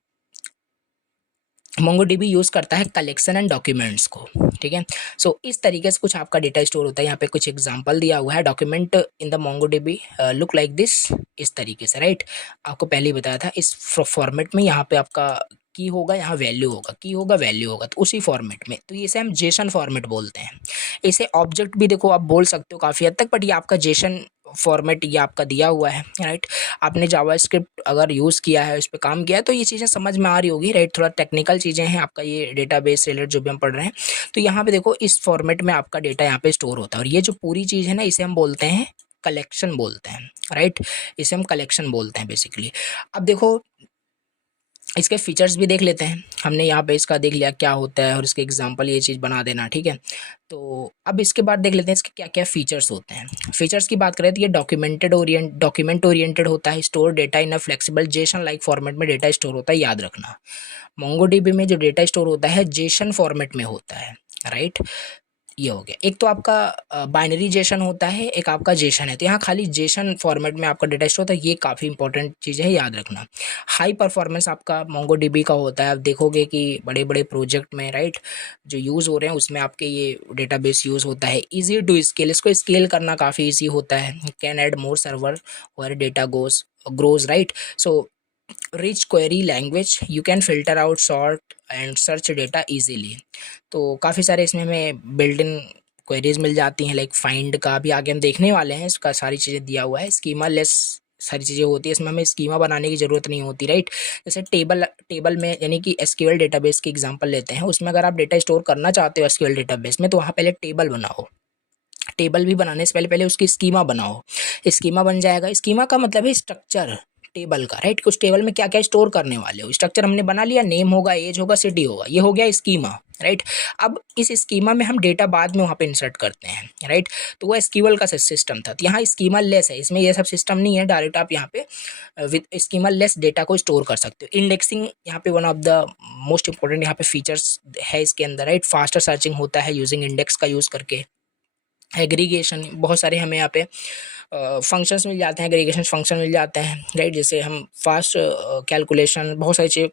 मोंगोडीबी यूज़ करता है कलेक्शन एंड डॉक्यूमेंट्स को, ठीक है। सो इस तरीके से कुछ आपका डेटा स्टोर होता है। यहाँ पे कुछ एग्जांपल दिया हुआ है, document in the MongoDB look like this, इस तरीके से, राइट। आपको पहले ही बताया था इस फॉर्मेट में, यहाँ पे आपका की होगा, यहाँ वैल्यू होगा, की होगा वैल्यू होगा, तो उसी फॉर्मेट में। तो इसे हम जेसन फॉर्मेट बोलते हैं। इसे ऑब्जेक्ट भी देखो आप बोल सकते हो काफ़ी हद तक, बट ये आपका जेसन फॉर्मेट ये आपका दिया हुआ है, राइट। आपने जावास्क्रिप्ट अगर यूज़ किया है, उस पर काम किया है, तो ये चीज़ें समझ में आ रही होगी, राइट। थोड़ा टेक्निकल चीज़ें हैं आपका, ये डेटाबेस रिलेटेड जो भी हम पढ़ रहे हैं। तो यहाँ पे देखो इस फॉर्मेट में आपका डेटा यहाँ पे स्टोर होता है, और ये जो पूरी चीज़ है ना, इसे हम बोलते हैं कलेक्शन बोलते हैं, राइट। इसे हम कलेक्शन बोलते हैं बेसिकली। अब देखो इसके फीचर्स भी देख लेते हैं। हमने यहाँ पे इसका देख लिया क्या होता है, और इसके एग्जांपल ये चीज़ बना देना, ठीक है। तो अब इसके बाद देख लेते हैं इसके क्या क्या फीचर्स होते हैं। फीचर्स की बात करें तो ये डॉक्यूमेंट ओरिएंटेड होता है, store data in a flexible Jason like format में डेटा स्टोर होता है, याद रखना। मोंगोडीबी में जो डेटा स्टोर होता है जेसन फॉर्मेट में होता है, राइट। ये हो गया। एक तो आपका बाइनरी जेसन होता है, एक आपका जेसन है। तो यहाँ खाली जेसन फॉर्मेट में आपका डेटा स्टोर होता है, ये काफ़ी इंपॉर्टेंट चीज़ है, याद रखना। हाई परफॉर्मेंस आपका मोंगोडीबी का होता है। आप देखोगे कि बड़े बड़े प्रोजेक्ट में, राइट, जो यूज़ हो रहे हैं उसमें आपके ये डेटाबेस यूज़ होता है। ईजी टू स्केल, इसको स्केल करना काफ़ी ईजी होता है। कैन ऐड मोर सर्वर और data grows, right. So rich query language, you can filter out, sort and search data easily. तो काफ़ी सारे इसमें हमें बिल्ट इन क्वेरीज मिल जाती हैं, लाइक फाइंड का भी आगे हम देखने वाले हैं, इसका सारी चीज़ें दिया हुआ है। स्कीमा लेस सारी चीज़ें होती है इसमें, हमें स्कीमा बनाने की ज़रूरत नहीं होती, राइट। जैसे टेबल में, यानी कि एसक्यूएल डेटाबेस की एग्जांपल लेते हैं, उसमें अगर आप डेटा स्टोर करना चाहते हो एसक्यूएल डेटाबेस में, तो वहाँ पहले टेबल बनाओ। टेबल भी बनाने से पहले पहले उसकी स्कीमा बनाओ। स्कीमा बन जाएगा, स्कीमा का मतलब है स्ट्रक्चर टेबल का, राइट। कुछ टेबल में क्या क्या स्टोर करने वाले हो, स्ट्रक्चर हमने बना लिया, नेम होगा, एज होगा, सिटी होगा, ये हो गया स्कीमा, राइट। अब इस स्कीमा में हम डेटा बाद में वहाँ पे इंसर्ट करते हैं, राइट। तो वो एसक्यूएल का सिस्टम था। तो यहाँ स्कीमा लेस है, इसमें ये सब सिस्टम नहीं है, डायरेक्ट आप यहाँ पे विद स्कीमा लेस डेटा को स्टोर कर सकते हो। इंडेक्सिंग यहाँ पे one of the most important यहाँ पे फीचर्स है इसके अंदर, राइट। फास्टर सर्चिंग होता है यूजिंग इंडेक्स का यूज़ करके। एग्रीगेशन, बहुत सारे हमें यहाँ पे फंक्शंस मिल जाते हैं, एग्रीगेशन फंक्शन मिल जाते हैं, राइट। जैसे हम फास्ट कैलकुलेशन, बहुत सारी चीज़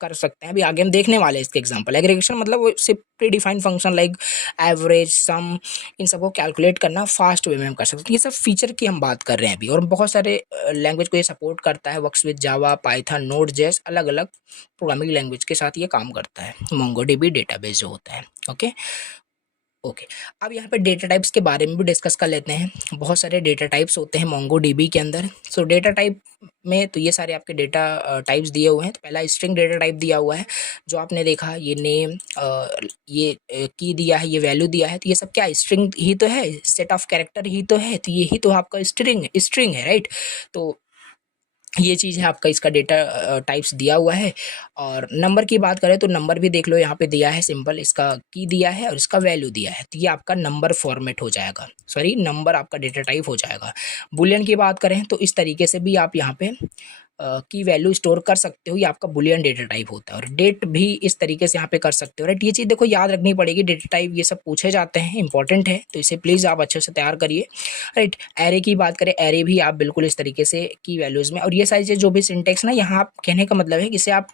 कर सकते हैं। अभी आगे हम देखने वाले हैं इसके एग्जांपल। एग्रीगेशन मतलब वो सिर्फ predefined function like average, sum, इन सबको कैलकुलेट करना फास्ट वे में हम कर सकते हैं। ये सब फीचर की हम बात कर रहे हैं अभी, और बहुत सारे लैंग्वेज को ये सपोर्ट करता है, works with Java, Python, node JS, अलग अलग प्रोग्रामिंग लैंग्वेज के साथ ये काम करता है मोंगोडीबी डेटाबेस जो होता है, ओके। ओके, अब यहाँ पे डेटा टाइप्स के बारे में भी डिस्कस कर लेते हैं। बहुत सारे डेटा टाइप्स होते हैं मोंगोडीबी के अंदर। सो डेटा टाइप में तो ये सारे आपके डेटा टाइप्स दिए हुए हैं। तो पहला स्ट्रिंग डेटा टाइप दिया हुआ है, जो आपने देखा, ये नेम, ये की दिया है, ये वैल्यू दिया है। तो ये सब क्या स्ट्रिंग ही तो है, सेट ऑफ कैरेक्टर ही तो है। तो यही तो आपका स्ट्रिंग है, राइट। तो ये चीज़ है, आपका इसका डेटा टाइप्स दिया हुआ है। और नंबर की बात करें तो नंबर भी देख लो, यहाँ पे दिया है सिंपल, इसका की दिया है और इसका वैल्यू दिया है, तो ये आपका नंबर फॉर्मेट हो जाएगा, सॉरी नंबर आपका डेटा टाइप हो जाएगा। बुलियन की बात करें तो इस तरीके से भी आप यहाँ पे की वैल्यू स्टोर कर सकते हो, ये आपका बुलियन डेटा टाइप होता है। और डेट भी इस तरीके से यहाँ पे कर सकते हो, राइट। ये चीज़ देखो याद रखनी पड़ेगी, डेटा टाइप ये सब पूछे जाते हैं, इंपॉर्टेंट है, तो इसे प्लीज़ आप अच्छे से तैयार करिए, राइट। एरे की बात करें, एरे भी आप बिल्कुल इस तरीके से की वैल्यूज़ में, और ये सारी चीज़ जो भी सिंटेक्स ना, यहाँ आप कहने का मतलब है कि इसे आप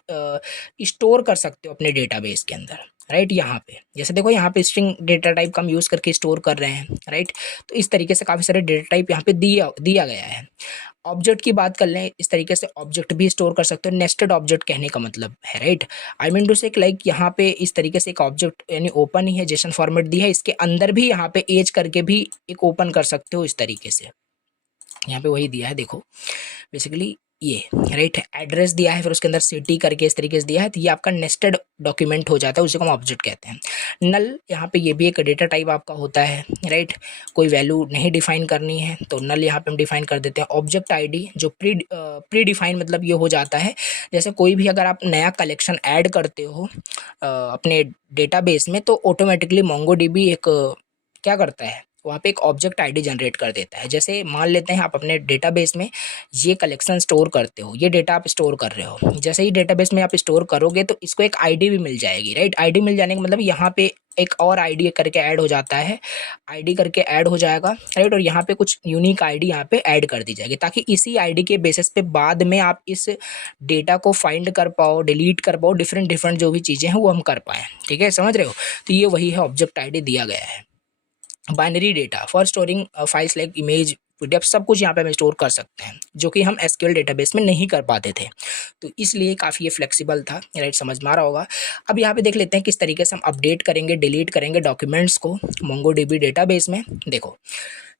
स्टोर कर सकते हो अपने डेटाबेस के अंदर, राइट। यहाँ पे जैसे देखो, यहाँ पे स्ट्रिंग डेटा टाइप का हम यूज़ करके स्टोर कर रहे हैं, राइट। तो इस तरीके से काफ़ी सारे डेटा टाइप यहाँ पे दिया गया है। ऑब्जेक्ट की बात कर लें, इस तरीके से ऑब्जेक्ट भी स्टोर कर सकते हो, नेस्टेड ऑब्जेक्ट कहने का मतलब है, राइट। आई मीन टू से लाइक यहाँ पे इस तरीके से एक ऑब्जेक्ट यानी ओपन ही है, जेसन फॉर्मेट दी है, इसके अंदर भी यहाँ पे एज करके भी एक ओपन कर सकते हो इस तरीके से। यहाँ पे वही दिया है देखो, बेसिकली ये, राइट। एड्रेस दिया है, फिर उसके अंदर सिटी करके इस तरीके से दिया है, तो ये आपका नेस्टेड डॉक्यूमेंट हो जाता है, उसी को हम ऑब्जेक्ट कहते हैं। नल यहाँ पे ये भी एक डेटा टाइप आपका होता है, राइट। कोई वैल्यू नहीं डिफाइन करनी है तो नल यहाँ पे हम डिफाइन कर देते हैं। ऑब्जेक्ट आईडी जो प्री डिफाइन मतलब ये हो जाता है, जैसे कोई भी अगर आप नया कलेक्शन ऐड करते हो अपने डेटाबेस में, तो ऑटोमेटिकली मोंगोडीबी एक क्या करता है, वहाँ पे एक ऑब्जेक्ट आईडी जनरेट कर देता है। जैसे मान लेते हैं आप अपने डेटाबेस में ये कलेक्शन स्टोर करते हो, ये डेटा आप स्टोर कर रहे हो, जैसे ही डेटाबेस में आप स्टोर करोगे तो इसको एक आईडी भी मिल जाएगी, राइट। आईडी मिल जाने का मतलब यहाँ पे एक और आईडी करके ऐड हो जाता है, आईडी करके ऐड हो जाएगा, राइट। और यहाँ पे कुछ यूनिक आईडी यहाँ पे ऐड कर दी जाएगी, ताकि इसी आईडी के बेसिस पे बाद में आप इस डेटा को फाइंड कर पाओ, डिलीट कर पाओ, डिफरेंट जो भी चीज़ें हैं वो हम कर पाएँ, ठीक है, समझ रहे हो। तो ये वही है, ऑब्जेक्ट आईडी दिया गया है। Binary data for storing files like image, PDF, सब कुछ यहाँ पे हम स्टोर कर सकते हैं, जो कि हम एसक्यूएल डेटाबेस में नहीं कर पाते थे, तो इसलिए काफ़ी ये फ्लेक्सिबल था, राइट। समझ में आ रहा होगा। अब यहाँ पे देख लेते हैं किस तरीके से हम अपडेट करेंगे, डिलीट करेंगे डॉक्यूमेंट्स को मोंगोडीबी डेटाबेस में। देखो,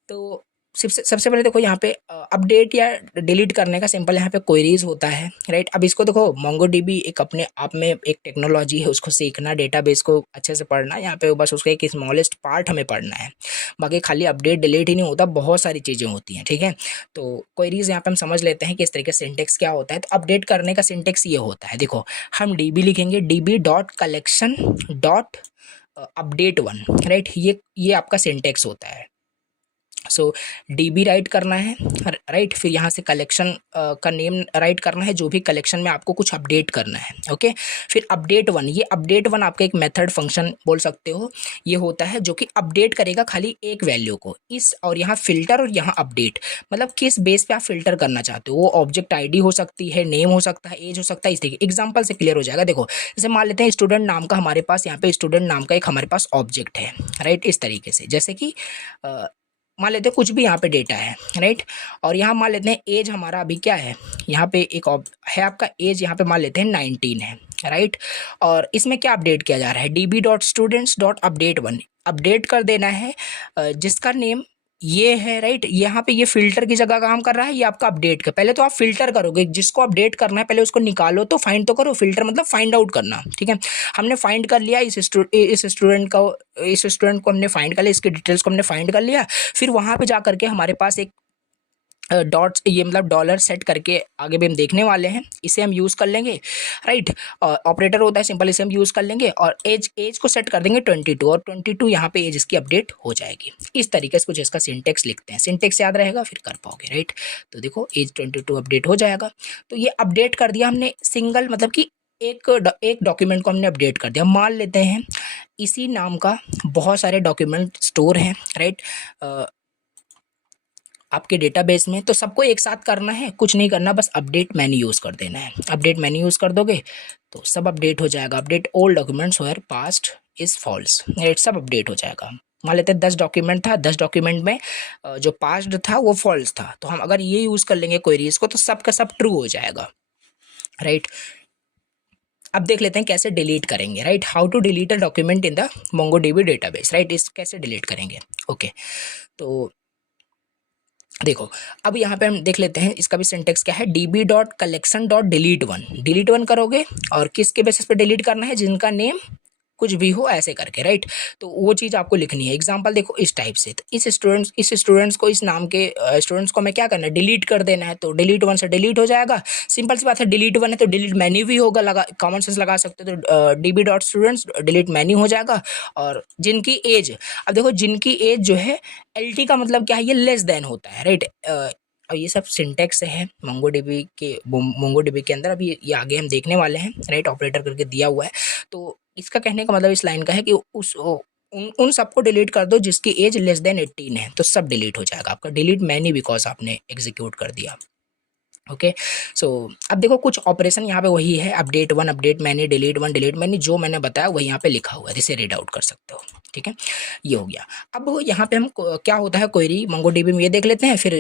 तो सबसे पहले देखो यहाँ पे अपडेट या डिलीट करने का सिंपल यहाँ पे क्वेरीज होता है, राइट। अब इसको देखो, मोंगोडीबी एक अपने आप में एक टेक्नोलॉजी है, उसको सीखना, डेटाबेस को अच्छे से पढ़ना, यहाँ पे बस उसका एक स्मॉलेस्ट पार्ट हमें पढ़ना है, बाकी खाली अपडेट डिलीट ही नहीं होता, बहुत सारी चीज़ें होती हैं, ठीक है। तो क्वेरीज यहाँ पे हम समझ लेते हैं कि इस तरीके से सिंटेक्स क्या होता है। तो अपडेट करने का सिंटेक्स ये होता है, देखो हम डीबी लिखेंगे, db.collection.update1, राइट। ये आपका सिंटेक्स होता है। सो डीबी राइट करना है, राइट। फिर यहाँ से कलेक्शन का नेम राइट करना है, जो भी कलेक्शन में आपको कुछ अपडेट करना है, ओके। फिर अपडेट वन, ये अपडेट वन आपका एक मेथड फंक्शन बोल सकते हो, ये होता है जो कि अपडेट करेगा खाली एक वैल्यू को, इस, और यहाँ फिल्टर और यहाँ अपडेट, मतलब किस बेस पे आप फिल्टर करना चाहते हो, वो ऑब्जेक्ट आईडी हो सकती है, नेम हो सकता है, एज हो सकता है, इस तरीके एग्जाम्पल से क्लियर हो जाएगा। देखो जैसे मान लेते हैं स्टूडेंट नाम का हमारे पास, यहाँ पे स्टूडेंट नाम का एक हमारे पास ऑब्जेक्ट है, राइट। इस तरीके से जैसे कि मान लेते हैं कुछ भी यहाँ पे डेटा है, राइट। और यहाँ मान लेते हैं एज हमारा अभी क्या है, यहाँ पे एक है आपका एज, यहाँ पे मान लेते हैं 19 है, राइट। और इसमें क्या अपडेट किया जा रहा है, db.students.update1 अपडेट कर देना है, जिसका नेम ये है, राइट। यहाँ पे ये फिल्टर की जगह काम कर रहा है, ये आपका अपडेट का, पहले तो आप फिल्टर करोगे, जिसको अपडेट करना है पहले उसको निकालो, तो फाइंड तो करो, फिल्टर मतलब फाइंड आउट करना, ठीक है। हमने फाइंड कर लिया इस स्टूडेंट को हमने फाइंड कर लिया, इसके डिटेल्स को हमने फाइंड कर लिया। फिर वहाँ पे जा करके हमारे पास एक डॉट्स, ये मतलब डॉलर सेट करके आगे भी हम देखने वाले हैं, इसे हम यूज़ कर लेंगे, राइट। ऑपरेटर होता है सिंपल, इसे हम यूज़ कर लेंगे, और एज को सेट कर देंगे 22, और 22 यहाँ पे एज इसकी अपडेट हो जाएगी। इस तरीके से कुछ इसका सिंटेक्स लिखते हैं, सिंटेक्स याद रहेगा फिर कर पाओगे, राइट। तो देखो एज 22 अपडेट हो जाएगा, तो ये अपडेट कर दिया हमने सिंगल, मतलब कि एक डॉक्यूमेंट को हमने अपडेट कर दिया। मान लेते हैं इसी नाम का बहुत सारे डॉक्यूमेंट स्टोर हैं, राइट, आपके डेटाबेस में, तो सबको एक साथ करना है, कुछ नहीं करना, बस अपडेट मेन्यू यूज़ कर देना है। अपडेट मेन्यू यूज़ कर दोगे तो सब अपडेट हो जाएगा। Update all documents where past is false, right, सब अपडेट हो जाएगा। मान लेते हैं 10 डॉक्यूमेंट था, 10 डॉक्यूमेंट में जो पास्ट था वो फॉल्स था, तो हम अगर ये यूज़ कर लेंगे क्वेरीज को, तो सब का सब ट्रू हो जाएगा, राइट। अब देख लेते हैं कैसे डिलीट करेंगे, right. How to delete a document in the MongoDB database, right, इस कैसे डिलीट करेंगे, ओके। तो देखो अब यहाँ पे हम देख लेते हैं, इसका भी सिंटेक्स क्या है, db.collection.delete1, delete1 करोगे, और किसके बेसिस पे डिलीट करना है, जिनका नेम कुछ भी हो ऐसे करके, राइट। तो वो चीज़ आपको लिखनी है। एग्जाम्पल देखो इस टाइप से, तो इस स्टूडेंट्स को, इस नाम के स्टूडेंट्स को हमें क्या करना है, डिलीट कर देना है। तो डिलीट वन से डिलीट हो जाएगा, सिंपल सी बात है। डिलीट वन है तो डिलीट मैन्यू भी होगा, लगा कॉमन सेंस लगा सकते हो, तो dB dot students delete menu हो जाएगा। और जिनकी एज, अब देखो जिनकी एज जो है, एल का मतलब क्या है, ये लेस देन होता है, राइट। और ये सब सिंटेक्स है मोंगोडीबी के अंदर। अभी ये आगे हम देखने वाले हैं, राइट। ऑपरेटर करके दिया हुआ है। तो इसका कहने का मतलब इस लाइन का है कि उन सबको डिलीट कर दो जिसकी एज लेस देन 18 है, तो सब डिलीट हो जाएगा आपका। डिलीट मैनी बिकॉज आपने एग्जीक्यूट कर दिया। ओके, सो अब देखो कुछ ऑपरेशन यहाँ पे वही है, update one, update many, delete one, delete many, जो मैंने बताया वही यहाँ पे लिखा हुआ है, इसे रीड आउट कर सकते हो, ठीक है। ये हो गया। अब यहाँ पे हम क्या होता है क्वेरी मोंगोडीबी में, ये देख लेते हैं, फिर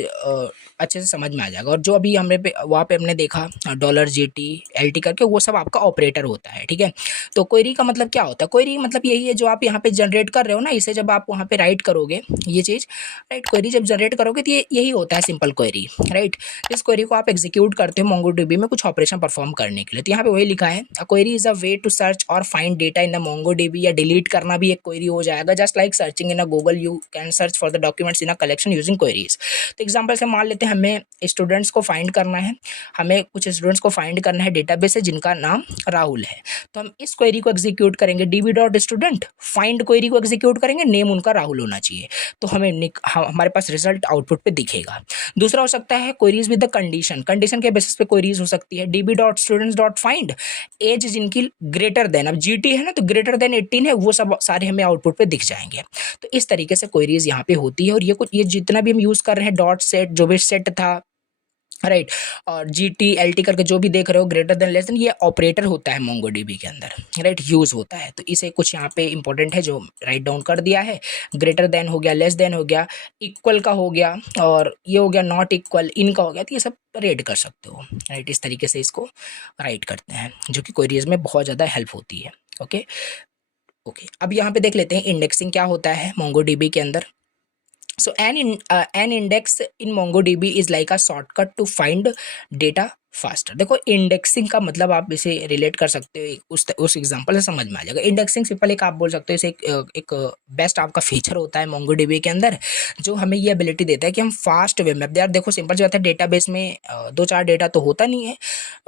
अच्छे से समझ में आ जाएगा। और जो अभी वहाँ पे हमने देखा $GT LT करके, वो सब आपका ऑपरेटर होता है, ठीक है। तो क्वेरी का मतलब क्या होता है, क्वेरी मतलब यही है जो आप यहाँ पे जनरेट कर रहे हो ना, इसे जब आप वहाँ पे राइट करोगे ये चीज़, राइट, क्वेरी जब जनरेट करोगे तो ये यही होता है, सिंपल क्वेरी, राइट। इस क्वेरी को आप एग्जीक्यूट करते हो मोंगोडीबी में कुछ ऑपरेशन परफॉर्म करने के लिए। तो यहाँ पे वही लिखा है, a query is a way to search और find data in the MongoDB, या डिलीट करना भी एक क्वेरी हो जाएगा। Just like searching in a Google, you can search for the documents in a collection using queries. तो example से मान लेते हैं हमें स्टूडेंट्स को फाइंड करना है, हमें कुछ स्टूडेंट्स को फाइंड करना है डेटाबेस से जिनका नाम राहुल है। तो हम इस क्वेरी को एग्जीक्यूट करेंगे, dB dot student find query को एग्जीक्यूट करेंगे, नेम उनका राहुल होना चाहिए, तो हमारे पास रिजल्ट आउटपुट पे दिखेगा। दूसरा हो सकता है queries with the condition, condition के बेसिस पे क्वेरीज हो सकती है। DB dot students dot find age जिनकी ग्रेटर देन, अब जीटी है ना, तो ग्रेटर देन 18 है, वो सब सारे हमें आउटपुट पे दिख जाएंगे। तो इस तरीके से क्वेरीज यहाँ पे होती है। और ये जितना भी हम यूज कर रहे हैं, डॉट सेट जो भी सेट था, राइट, और GT LT करके जो भी देख रहे हो, ग्रेटर देन लेस देन, ये ऑपरेटर होता है मोंगोडीबी के अंदर, राइट, यूज होता है। तो इसे कुछ यहाँ पे इंपॉर्टेंट है जो राइट डाउन कर दिया है। ग्रेटर देन हो गया, लेस देन हो गया, इक्वल का हो गया, और ये हो गया नॉट इक्वल, इनका हो गया। तो ये सब रेड कर सकते हो, राइट। इस तरीके से इसको राइट करते हैं, जो कि क्वेरीज में बहुत ज़्यादा हेल्प होती है। ओके ओके, अब यहाँ पे देख लेते हैं इंडेक्सिंग क्या होता है मोंगोडीबी के अंदर। So an index in MongoDB is like a shortcut to find data faster। देखो इंडेक्सिंग का मतलब आप इसे रिलेट कर सकते हो, उस एग्जांपल से समझ में आ जाएगा। इंडेक्सिंग सिंपल एक आप बोल सकते हो, इसे एक बेस्ट आपका फीचर होता है MongoDB के अंदर, जो हमें ये एबिलिटी देता है कि हम फास्ट वे में, यार देखो सिंपल सी बात है, डेटाबेस में 2-4 डेटा तो होता नहीं है,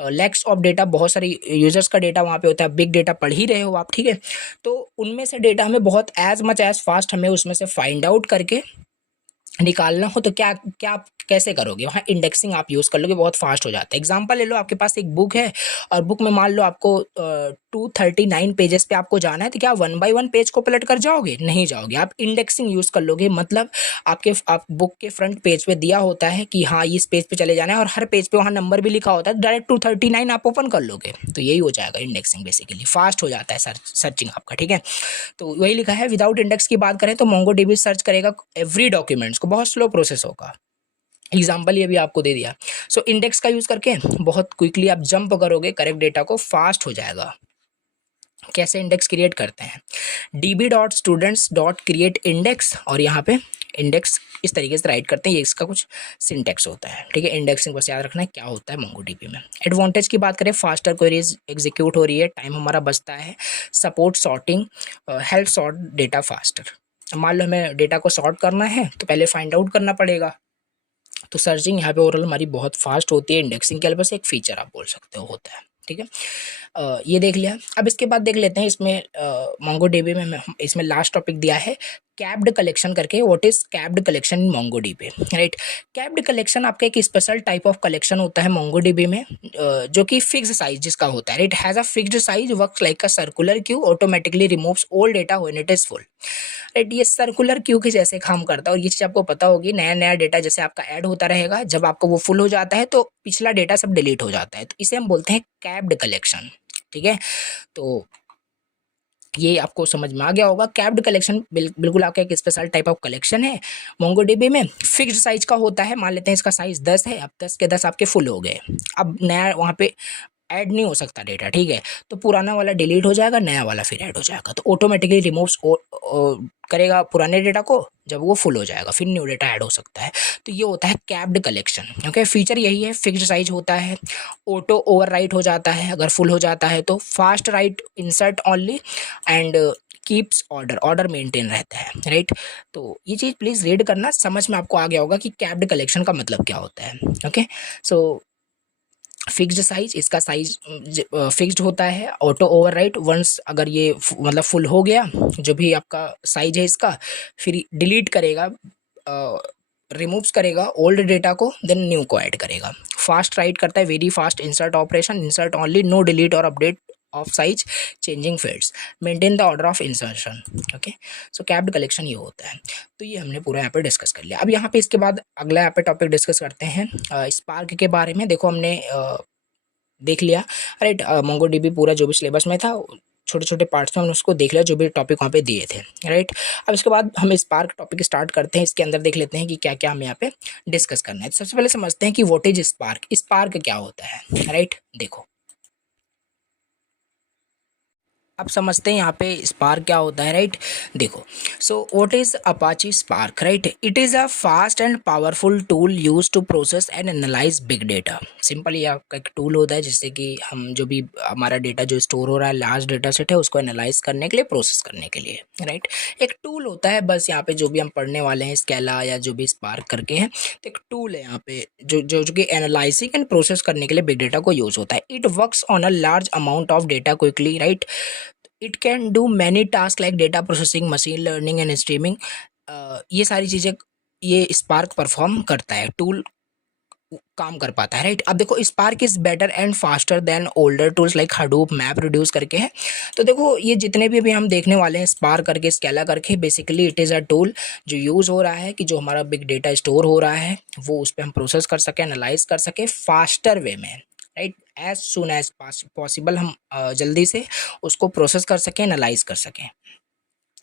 लैक्स ऑफ डेटा, बहुत सारी यूजर्स का डेटा वहाँ पे होता है, बिग डेटा पढ़ ही रहे हो आप, ठीक है। तो उनमें से डेटा हमें बहुत एज मच एज फास्ट हमें उसमें से फाइंड आउट करके निकालना हो, तो क्या क्या आप कैसे करोगे, वहाँ इंडेक्सिंग आप यूज़ कर लोगे, बहुत फास्ट हो जाता है। एग्जांपल ले लो, आपके पास एक बुक है और बुक में मान लो आपको 239 पेजेस पे आपको जाना है, तो क्या 1 बाय 1 पेज को पलट कर जाओगे, नहीं जाओगे, आप इंडेक्सिंग यूज़ कर लोगे। मतलब आप बुक के फ्रंट पेज पे दिया होता है कि हाँ इस पेज पे चले जाना है, और हर पेज पे वहाँ नंबर भी लिखा होता है, डायरेक्ट 239 आप ओपन कर लोगे। तो यही हो जाएगा इंडेक्सिंग, बेसिकली फास्ट हो जाता है सर्चिंग आपका, ठीक है। तो वही लिखा है। विदाउट इंडेक्स की बात करें तो मोंगोडीबी सर्च करेगा एवरी डॉक्यूमेंट्स को, बहुत स्लो प्रोसेस होगा। एग्जाम्पल ये भी आपको दे दिया। सो इंडेक्स का यूज करके बहुत क्विकली आप जंप करोगे करेक्ट डेटा को, फास्ट हो जाएगा। कैसे इंडेक्स क्रिएट करते हैं, db dot students dot create index, और यहाँ पे इंडेक्स इस तरीके से राइट करते हैं, ये इसका कुछ सिंटेक्स होता है, ठीक है। इंडेक्सिंग बस याद रखना है क्या होता है मोंगोडीबी में। एडवांटेज की बात करें, फास्टर क्वेरीज एग्जीक्यूट हो रही है, टाइम हमारा बचता है, support sorting, help sort data faster. मान लो हमें डेटा को सॉर्ट करना है तो पहले फाइंड आउट करना पड़ेगा, तो सर्चिंग यहाँ पे ओवरऑल हमारी बहुत फास्ट होती है। इंडेक्सिंग के अलावा से एक फीचर आप बोल सकते हो होता है, ठीक है। ये देख लिया। अब इसके बाद देख लेते हैं इसमें मोंगोडीबी में इसमें लास्ट टॉपिक दिया है कैप्ड कलेक्शन करके। What is capped collection in MongoDB, right. Capped collection आपका एक स्पेशल टाइप ऑफ कलेक्शन होता है मोंगोडीबी में, जो कि फिक्स साइज जिसका होता है, it has a fixed size, works like a circular queue, automatically removes all data when it is full, right. ये सर्कुलर क्यू के जैसे काम करता है, और ये चीज़ आपको पता होगी, नया नया डेटा जैसे आपका ऐड होता रहेगा, जब आपका वो फुल हो जाता है तो पिछला डेटा सब डिलीट हो जाता है, तो इसे हम बोलते हैं कैप्ड कलेक्शन, ठीक है। तो ये आपको समझ में आ गया होगा। कैप्ड कलेक्शन बिल्कुल आपका एक स्पेशल टाइप ऑफ कलेक्शन है मोंगोडीबी में, फिक्स्ड साइज का होता है। मान लेते हैं इसका साइज 10 है, अब 10 के 10 आपके फुल हो गए, अब नया वहाँ पे ऐड नहीं हो सकता डेटा, ठीक है। तो पुराना वाला डिलीट हो जाएगा, नया वाला फिर ऐड हो जाएगा। तो ऑटोमेटिकली रिमूव्स करेगा पुराने डेटा को जब वो फुल हो जाएगा, फिर न्यू डेटा ऐड हो सकता है। तो ये होता है कैप्ड कलेक्शन। ओके, फीचर यही है, फिक्स्ड साइज होता है, ऑटो ओवरराइट हो जाता है अगर फुल हो जाता है तो, fast right insert only, and keeps order maintain रहता है, राइट। तो ये चीज़ प्लीज़ रीड करना, समझ में आपको आ गया होगा कि कैप्ड कलेक्शन का मतलब क्या होता है। ओके, सो फिक्स्ड साइज, इसका साइज फिक्स्ड होता है, ऑटो ओवरराइट वंस अगर ये मतलब फुल हो गया जो भी आपका साइज है इसका, फिर डिलीट करेगा, रिमूव्स करेगा ओल्ड डेटा को, देन न्यू को ऐड करेगा। फास्ट राइट करता है, very fast insert operation, insert only, no delete और update of size, changing fields, maintain the order of insertion. Okay, so capped collection ये होता है। तो ये हमने पूरा यहाँ पे डिस्कस कर लिया। अब यहाँ पे इसके बाद अगला यहाँ पे टॉपिक डिस्कस करते हैं स्पार्क के बारे में। देखो हमने देख लिया, राइट, मोंगोडीबी पूरा जो भी सिलेबस में था छोटे छोटे पार्ट्स में हमने उसको देख लिया, जो भी टॉपिक वहाँ पे दिए थे, राइट। अब इसके बाद हम स्पार्क टॉपिक स्टार्ट करते हैं। इसके अंदर देख लेते हैं कि क्या क्या हमें यहाँ पे डिस्कस करना है। तो सबसे पहले समझते हैं कि व्हाट इज स्पार्क, स्पार्क क्या होता है, राइट। देखो अब समझते हैं यहाँ पे स्पार्क क्या होता है, राइट। देखो, so what is Apache Spark, right. It is a fast and powerful tool use to process and analyse big data. Simple ये आपका एक टूल होता है जिससे कि हम जो भी हमारा डेटा जो स्टोर हो रहा है, लार्ज डेटा सेट है, उसको एनालाइज करने के लिए, प्रोसेस करने के लिए, राइट। एक टूल होता है बस, यहाँ पे जो भी हम पढ़ने वाले हैं स्केला या जो भी स्पार्क करके हैं, तो एक टूल है यहाँ पे जो कि एनालाइजिंग एंड प्रोसेस करने के लिए बिग डेटा को यूज होता है। It works on a large amount of data quickly, right. It can do many task like data processing, machine learning and streaming. ये सारी चीज़ें ये स्पार्क परफॉर्म करता है, टूल काम कर पाता है, राइट। अब देखो spark is better and faster than older tools like Hadoop, map reduce करके है। तो देखो ये जितने भी अभी हम देखने वाले हैं स्पार्क करके, स्केला करके, basically it is a tool जो यूज़ हो रहा है कि जो हमारा बिग डेटा स्टोर हो रहा है वो उस पर हम प्रोसेस कर सकें, एनालाइज कर सकें फास्टर वे में, right. As soon as possible हम जल्दी से उसको प्रोसेस कर सकें, एनालाइज कर सकें।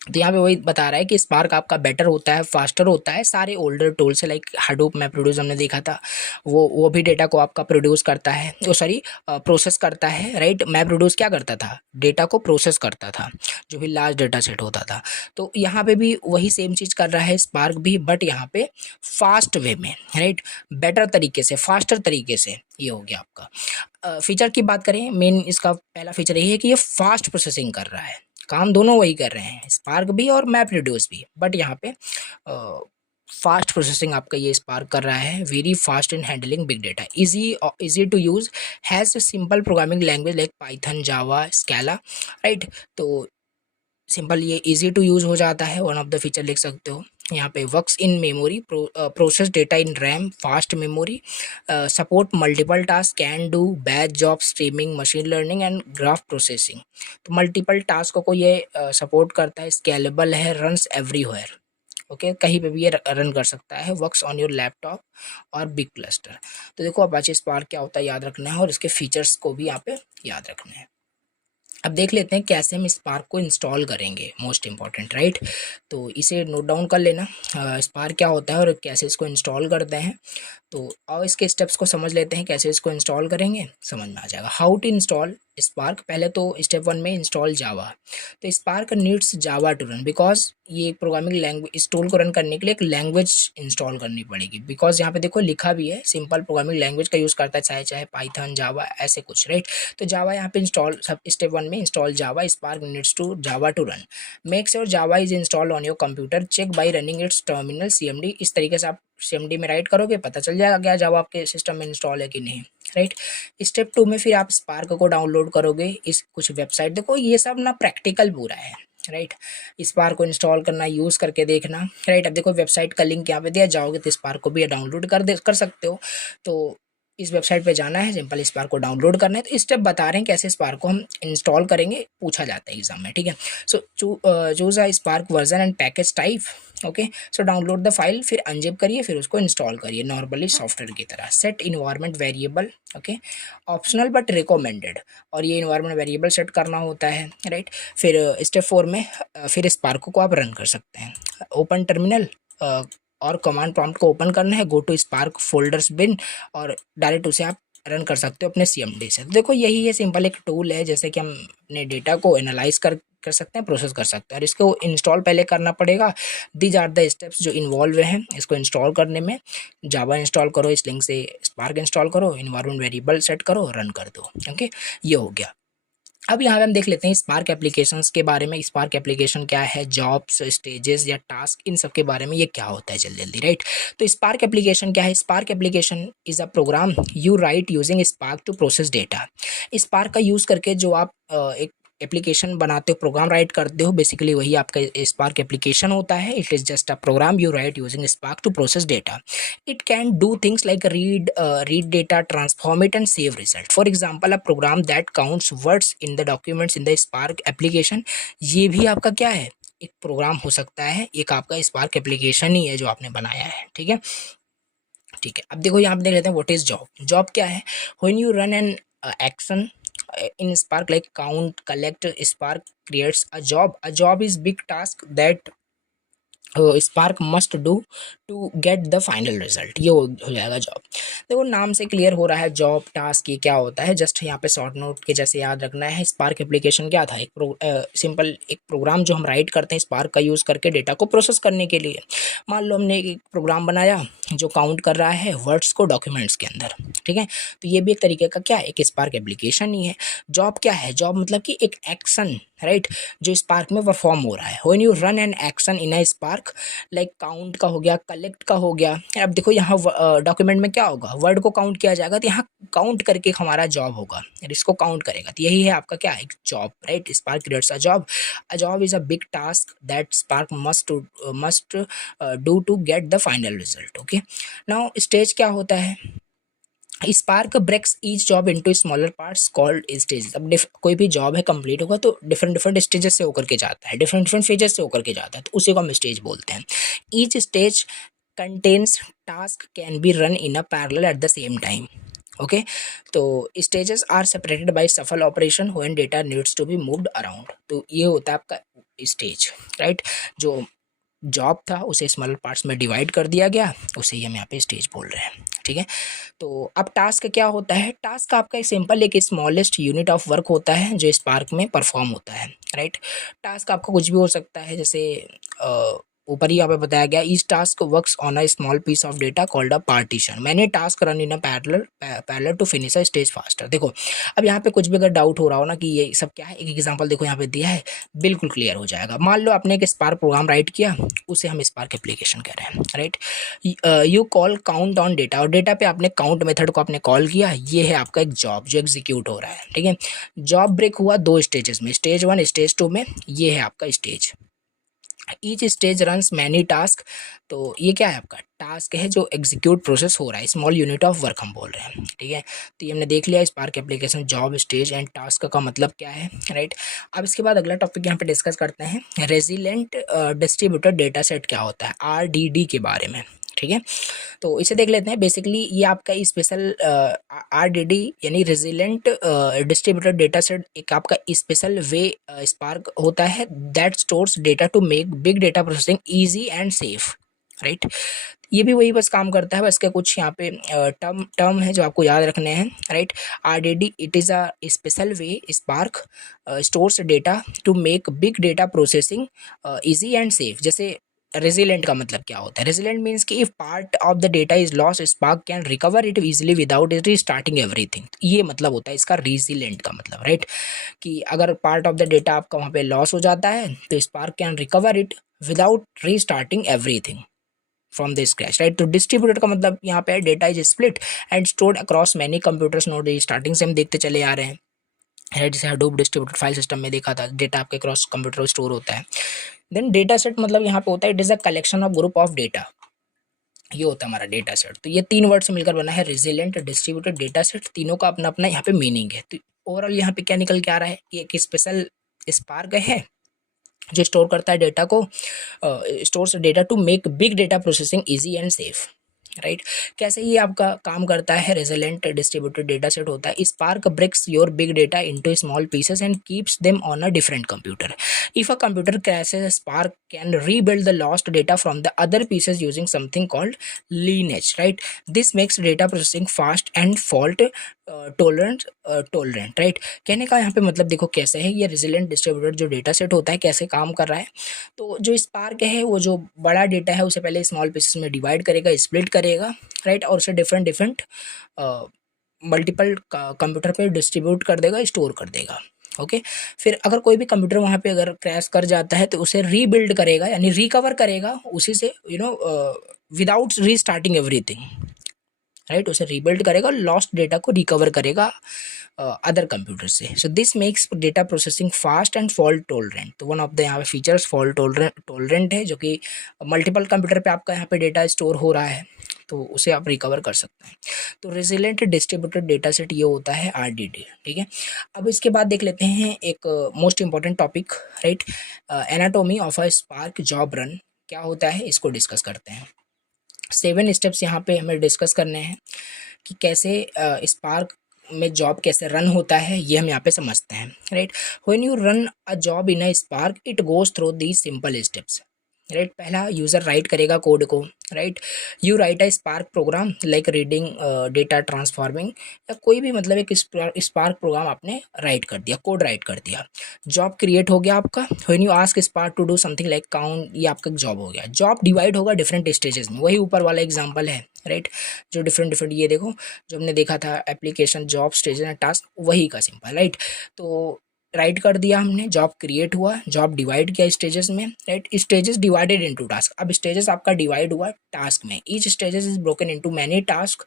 तो यहाँ पे वही बता रहा है कि स्पार्क आपका बेटर होता है, फास्टर होता है सारे ओल्डर टूल से, लाइक हडूप मैप प्रोड्यूस हमने देखा था, वो भी डेटा को आपका प्रोड्यूस करता है, वो सॉरी प्रोसेस करता है, राइट। मैप प्रोड्यूस क्या करता था, डेटा को प्रोसेस करता था, जो भी लार्ज डेटा सेट होता था। तो यहाँ पे भी वही सेम चीज़ कर रहा है स्पार्क भी, बट यहाँ पे फास्ट वे में, राइट, बेटर तरीके से, फास्टर तरीके से। ये हो गया आपका फीचर की बात करें, मेन इसका पहला फीचर यही है कि ये फास्ट प्रोसेसिंग कर रहा है, काम दोनों वही कर रहे हैं, स्पार्क भी और मैप रिड्यूस भी, बट यहाँ पे फास्ट प्रोसेसिंग आपका ये स्पार्क कर रहा है, very fast in handling big data, easy to use, has simple programming language like Python, Java, Scala, right. तो सिंपल ये इजी टू यूज़ हो जाता है, वन ऑफ द फीचर लिख सकते हो। यहाँ पे works in memory, process data in RAM, fast memory, support multiple task, can do batch job, streaming, machine learning and graph processing. तो मल्टीपल टास्क को ये सपोर्ट करता है, स्केलेबल है, रन्स एवरीवेयर, ओके, कहीं पे भी ये रन कर सकता है, वर्क्स ऑन योर लैपटॉप और बिग क्लस्टर। तो देखो अपाचे स्पार्क क्या होता है याद रखना है, और इसके फीचर्स को भी यहाँ पे याद रखना है। अब देख लेते हैं कैसे हम स्पार्क को इंस्टॉल करेंगे, मोस्ट इंपॉर्टेंट, राइट। तो इसे नोट डाउन कर लेना, स्पार्क क्या होता है और कैसे इसको इंस्टॉल करते हैं। तो और इसके स्टेप्स को समझ लेते हैं, कैसे इसको इंस्टॉल करेंगे समझ में आ जाएगा। हाउ टू इंस्टॉल स्पार्क, पहले तो स्टेप 1 में इंस्टॉल जावा। तो Spark needs Java to run, because ये एक प्रोग्रामिंग लैंग्वेज, इस टूल को रन करने के लिए एक लैंग्वेज इंस्टॉल करनी पड़ेगी, बिकॉज यहाँ पे देखो लिखा भी है सिंपल प्रोग्रामिंग लैंग्वेज का यूज़ करता है, चाहे चाहे पाइथन, जावा, ऐसे कुछ, राइट। तो जावा यहाँ पे इंस्टॉल, सब स्टेप 1 में install Java, Spark needs to Java to run, make sure Java is install on your computer, check by running its terminal CMD। इस तरीके से आप CMD में राइट करोगे, पता चल जाएगा क्या जावा आपके सिस्टम में इंस्टॉल है कि नहीं, राइट। स्टेप 2 में फिर आप स्पार्क को डाउनलोड करोगे, इस कुछ वेबसाइट, देखो ये सब ना प्रैक्टिकल पूरा है, राइट। स्पार्क को इंस्टॉल करना, यूज़ करके देखना, राइट। अब देखो वेबसाइट का लिंक यहाँ पे दिया, जाओगे तो स्पार्क को भी डाउनलोड कर सकते हो। तो इस वेबसाइट पे जाना है, सिंपल स्पार्क को डाउनलोड करना है। तो स्टेप बता रहे हैं कैसे स्पार्क को हम इंस्टॉल करेंगे, पूछा जाता है एग्जाम में, ठीक है। So choose a spark version and package type, okay. So download the file, फिर अनजिप करिए, फिर उसको इंस्टॉल करिए नॉर्मली सॉफ्टवेयर की तरह। Set environment variable, okay, optional but recommended, और ये इन्वायरमेंट वेरिएबल सेट करना होता है, राइट। फिर स्टेप 4 में फिर स्पार्क को आप रन कर सकते हैं। ओपन टर्मिनल और कमांड प्रॉम्प्ट को ओपन करना है, गो टू स्पार्क फोल्डर्स बिन, और डायरेक्ट उसे आप रन कर सकते हो अपने CMD से। तो देखो यही है, सिंपल एक टूल है, जैसे कि हम अपने डेटा को एनालाइज कर सकते हैं, प्रोसेस कर सकते हैं। और इसको इंस्टॉल पहले करना पड़ेगा। दीज आर द स्टेप्स जो इन्वॉल्व हैं इसको इंस्टॉल करने में। जावा इंस्टॉल करो, इस लिंक से स्पार्क इंस्टॉल करो, इन्वायरमेंट वेरिएबल सेट करो, रन कर दो। ओके, ये हो गया। अब यहाँ पे हम देख लेते हैं स्पार्क एप्लीकेशंस के बारे में। स्पार्क एप्लीकेशन क्या है, जॉब्स, स्टेजेस या टास्क, इन सब के बारे में ये क्या होता है जल्दी जल्दी, राइट। तो स्पार्क एप्लीकेशन क्या है? Spark application is a program you write using Spark to process data. Spark का यूज़ करके जो आप एक एप्लीकेशन बनाते हो, प्रोग्राम राइट करते हो, बेसिकली वही आपका स्पार्क एप्लीकेशन होता है। It is just a program you write using Spark to process data. It can do things like read data, transform it, and save result. For example, a program that counts words in the documents in the Spark application, ये भी आपका क्या है, एक programme हो सकता है, एक आपका स्पार्क एप्लीकेशन ही है जो आपने बनाया है। ठीक है, ठीक है। अब देखो यहाँ पे देख लेते हैं व्हाट इज जॉब। जॉब क्या है? When you run an action in Spark like count, collect, Spark creates a job. A job is big task that Spark must do to get the final result. ये हो जाएगा job. देखो नाम से clear हो रहा है जॉब टास्क ये क्या होता है, जस्ट यहाँ पे शॉर्ट नोट के जैसे याद रखना है। स्पार्क एप्लीकेशन क्या था? एक सिंपल एक प्रोग्राम जो हम राइट करते हैं स्पार्क का यूज़ करके डेटा को प्रोसेस करने के लिए। मान लो हमने एक प्रोग्राम बनाया जो काउंट कर रहा है वर्ड्स को डॉक्यूमेंट्स के अंदर। ठीक है, तो ये भी एक तरीके का क्या है, एक स्पार्क एप्लीकेशन ही है। जॉब क्या है? जॉब मतलब कि एक एक्शन, राइट, जो स्पार्क में परफॉर्म हो रहा है। When you run an action in a spark like count का हो गया, कलेक्ट का हो गया। अब देखो यहाँ डॉक्यूमेंट में क्या होगा, वर्ड को काउंट किया जाएगा, तो यहाँ काउंट करके हमारा जॉब होगा, इसको काउंट करेगा। तो यही है आपका क्या, एक job, right. Spark creates a job. A job is a big task that Spark must do to get the final result. Okay, now stage क्या होता है? Spark breaks each job into smaller parts called stage. अब कोई भी job है complete होगा तो different different stages से होकर के जाता है, डिफरेंट डिफरेंट फेजेस से होकर के जाता है, तो उसी को हम स्टेज बोलते हैं। Each stage contains task can be run in a parallel at the same time. Okay, तो stages are separated by shuffle operation when data needs to be moved around. तो ये होता है आपका स्टेज, राइट। जो job था उसे smaller parts में डिवाइड कर दिया गया, उसे ही हम यहाँ पे स्टेज बोल रहे हैं। ठीक है, तो अब टास्क क्या होता है? टास्क आपका एक सिंपल एक स्मॉलेस्ट यूनिट ऑफ वर्क होता है जो स्पार्क में परफॉर्म होता है, राइट। टास्क आपका कुछ भी हो सकता है, जैसे ऊपर ही यहाँ पे बताया गया, each task works on a small piece of data called a partition. मैंने task run in a parallel to finish a stage faster. देखो अब यहाँ पे कुछ भी अगर डाउट हो रहा हो ना कि ये सब क्या है, एक एग्जांपल देखो यहाँ पे दिया है, बिल्कुल क्लियर हो जाएगा। मान लो आपने एक स्पार्क प्रोग्राम राइट किया, उसे हम स्पार्क एप्लीकेशन कह रहे हैं, right. You call count on data, और डेटा पे आपने काउंट मेथड को आपने कॉल किया, ये है आपका एक जॉब जो एग्जीक्यूट हो रहा है। ठीक है, जॉब ब्रेक हुआ दो स्टेजेस में, स्टेज 1 स्टेज 2 में, ये है आपका stage. Each stage runs many task. तो ये क्या है आपका टास्क है जो एग्जीक्यूट प्रोसेस हो रहा है, स्मॉल यूनिट ऑफ वर्क हम बोल रहे हैं। ठीक है, तो ये हमने देख लिया spark application job, stage and task का मतलब क्या है, राइट। अब इसके बाद अगला टॉपिक यहाँ पे डिस्कस करते हैं रेजिलेंट डिस्ट्रीब्यूटेड डेटा सेट क्या होता है, RDD के बारे में। ठीक है, तो इसे देख लेते हैं। बेसिकली ये आपका स्पेशल RDD यानी रेजिलेंट डिस्ट्रीब्यूटेड डेटा सेट एक आपका स्पेशल वे स्पार्क होता है that stores data to make big data processing easy and safe, right. ये भी वही बस काम करता है, बस के कुछ यहाँ पे टर्म है जो आपको याद रखने हैं, right. RDD it is a special way Spark stores data to make big data processing easy and safe. जैसे रेजिलेंट का मतलब क्या होता है? रेजिलेंट मीन्स कि if part of the data is lost Spark can recover it easily without it restarting everything. ये मतलब होता है इसका रेजिलेंट का मतलब, राइट, कि अगर पार्ट ऑफ द डेटा आपका वहाँ पे लॉस हो जाता है तो spark can recover it without restarting everything from the scratch, right. तो डिस्ट्रीब्यूटेड का मतलब यहाँ पे data is split and stored across many computers. Note starting से हम देखते चले आ रहे हैं, राइट। जैसे हडूप डिस्ट्रीब्यूटेड फाइल सिस्टम में देखा था, डेटा आपके क्रॉस कंप्यूटर स्टोर होता है। देन डेटा सेट मतलब यहाँ पे होता है it is a collection of group of data, ये होता है हमारा डेटा सेट। तो ये तीन वर्ड से मिलकर बना है रेजिलेंट डिस्ट्रीब्यूटेड डेटा सेट, तीनों का अपना अपना यहाँ पे मीनिंग है। तो ओवरऑल यहाँ पे क्या निकल के आ रहा है, ये एक स्पेशल स्पार्क है जो स्टोर करता है डेटा को, stores data to make big data processing easy and safe. Right. कैसे ये आपका काम करता है, रेजिलेंट डिस्ट्रीब्यूटेड डेटा सेट होता है। Spark breaks your big data into small pieces and keeps them on a different computer. If a computer crashes, Spark can rebuild the lost data from the other pieces using something called lineage, right. This makes data processing fast and fault tolerant, right. कहने का यहाँ पे मतलब देखो कैसे है ये resilient distributed जो डेटा सेट होता है कैसे काम कर रहा है। तो जो स्पार्क है वो जो बड़ा डेटा है उसे पहले स्मॉल पीसेस में डिवाइड करेगा, स्प्लिट करेगा, राइट, और उसे डिफरेंट डिफरेंट मल्टीपल कंप्यूटर पे डिस्ट्रीब्यूट कर देगा, स्टोर कर देगा। ओके। फिर अगर कोई भी कंप्यूटर वहाँ पे अगर क्रैश कर जाता है तो उसे रीबिल्ड करेगा, यानी रिकवर करेगा उसी से, विदाउट रीस्टार्टिंग एवरीथिंग, राइट। उसे रीबिल्ड करेगा, लॉस्ट डेटा को रिकवर करेगा अदर कंप्यूटर से। So this makes data processing fast and fault tolerant. तो वन ऑफ द यहाँ पे फीचर्स फॉल्ट टोलरेंट है, जो कि मल्टीपल कंप्यूटर पे आपका यहाँ पे डेटा स्टोर हो रहा है तो उसे आप रिकवर कर सकते हैं। तो रेजिलेंट डिस्ट्रीब्यूटेड डेटा सेट ये होता है RDD, ठीक है। अब इसके बाद देख लेते हैं एक most important topic, right, anatomy of a spark job run क्या होता है, इसको डिस्कस करते हैं। 7 स्टेप्स यहाँ पे हमें डिस्कस करने हैं कि कैसे स्पार्क में जॉब कैसे रन होता है, ये हम यहाँ पे समझते हैं, right. When you run a job in a Spark it goes through these simple steps, right. पहला यूज़र राइट करेगा कोड को, right. You write a Spark program like reading data transforming, या कोई भी मतलब एक स्पार्क प्रोग्राम आपने right कर दिया, कोड राइट कर दिया। जॉब क्रिएट हो गया आपका। When you ask Spark to do something like count, ये आपका जॉब हो गया। जॉब डिवाइड होगा डिफरेंट स्टेजेस में, वही ऊपर वाला एग्जाम्पल है, राइट। जो डिफरेंट डिफरेंट ये देखो जो हमने देखा था application job stages and task, वही का सिंपल, राइट। तो राइट कर दिया हमने, जॉब क्रिएट हुआ, जॉब डिवाइड किया स्टेजेस में, right. Stages divided into task, अब स्टेजेस आपका डिवाइड हुआ टास्क में। Each stages is broken into many task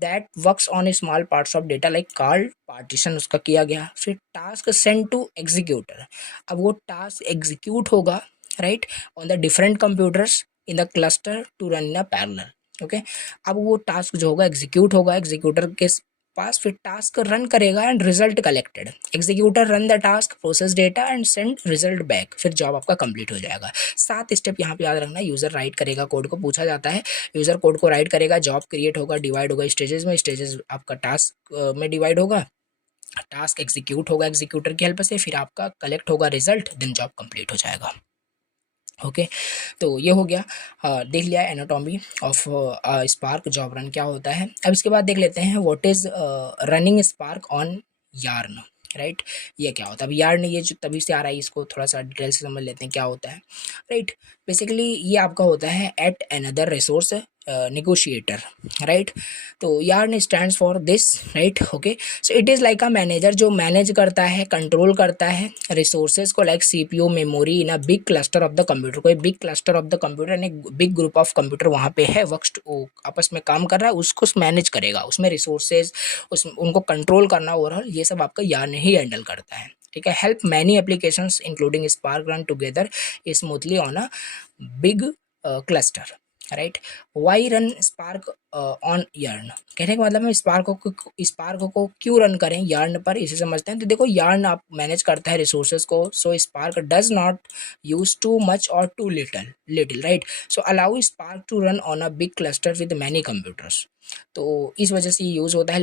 that works on small parts of data like called partition, उसका किया गया। फिर टास्क सेंड टू एग्जीक्यूटर, अब वो टास्क एग्जीक्यूट होगा, right, on the different computers in the cluster to run in a parallel. Okay. अब वो task जो होगा एग्जीक्यूट होगा एग्जीक्यूटर के पास, फिर टास्क रन करेगा and result collected. Executor run the task, process data and send result back, फिर job आपका कंप्लीट हो जाएगा। 7 स्टेप यहाँ पे याद रखना। यूजर राइट करेगा कोड को, पूछा जाता है, यूजर कोड को राइट करेगा, जॉब क्रिएट होगा, डिवाइड होगा स्टेजेस में, स्टेजेस आपका टास्क में डिवाइड होगा, टास्क एग्जीक्यूट होगा एग्जीक्यूटर की हेल्प से, फिर आपका कलेक्ट होगा रिजल्ट, देन जॉब कंप्लीट हो जाएगा। ओके। तो ये हो गया, देख लिया anatomy of spark job run क्या होता है। अब इसके बाद देख लेते हैं what is running spark on yarn, right. ये क्या होता है। अब यार्न ये जो तभी से आ रहा है, इसको थोड़ा सा डिटेल से समझ लेते हैं क्या होता है, राइट। बेसिकली ये आपका होता है yet another resource negotiator, right. तो YARN stands for this, right. Okay. So it is like a manager जो मैनेज करता है, कंट्रोल करता है रिसोर्सेज को, like CPU memory in a big cluster of the computer. कोई big cluster of the computer यानी big group of computer वहाँ पे है, वर्क्स आपस में काम कर रहा है, उसको मैनेज करेगा, उसमें रिसोर्सेज उनको कंट्रोल करना ओवरऑल, ये सब आपका यार्न ही हैंडल करता है, ठीक है। Help many applications including Spark run together smoothly on a big cluster, right. Why run Spark on YARN, कहने का मतलब हम स्पार्क को क्यों रन करें यार्न पर, इसे समझते हैं। तो देखो यार्न आप मैनेज करता है रिसोर्सेज को, so Spark does not use too much और too little, right. So allow Spark to run on a big cluster with many computers, तो इस वजह से यूज होता है।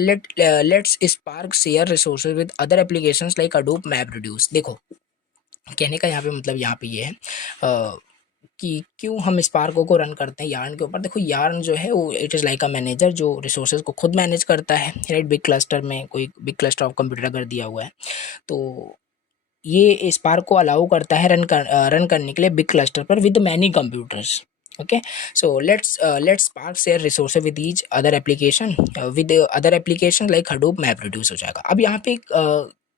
Let's Spark share resources with other applications like Hadoop map reduce. देखो कहने का यहाँ पे मतलब यहाँ पे ये है कि क्यों हम स्पार्को को रन करते हैं यार्न के ऊपर। देखो यार्न जो है वो it is like a manager जो रिसोर्सेज को खुद मैनेज करता है, राइट। बिग क्लस्टर में कोई बिग क्लस्टर ऑफ कंप्यूटर अगर दिया हुआ है तो ये स्पार्क को अलाउ करता है रन करने के लिए बिग क्लस्टर पर with many computers. Okay. So let's Spark share resources with each other application, with other application like Hadoop map reduce हो जाएगा। अब यहाँ पे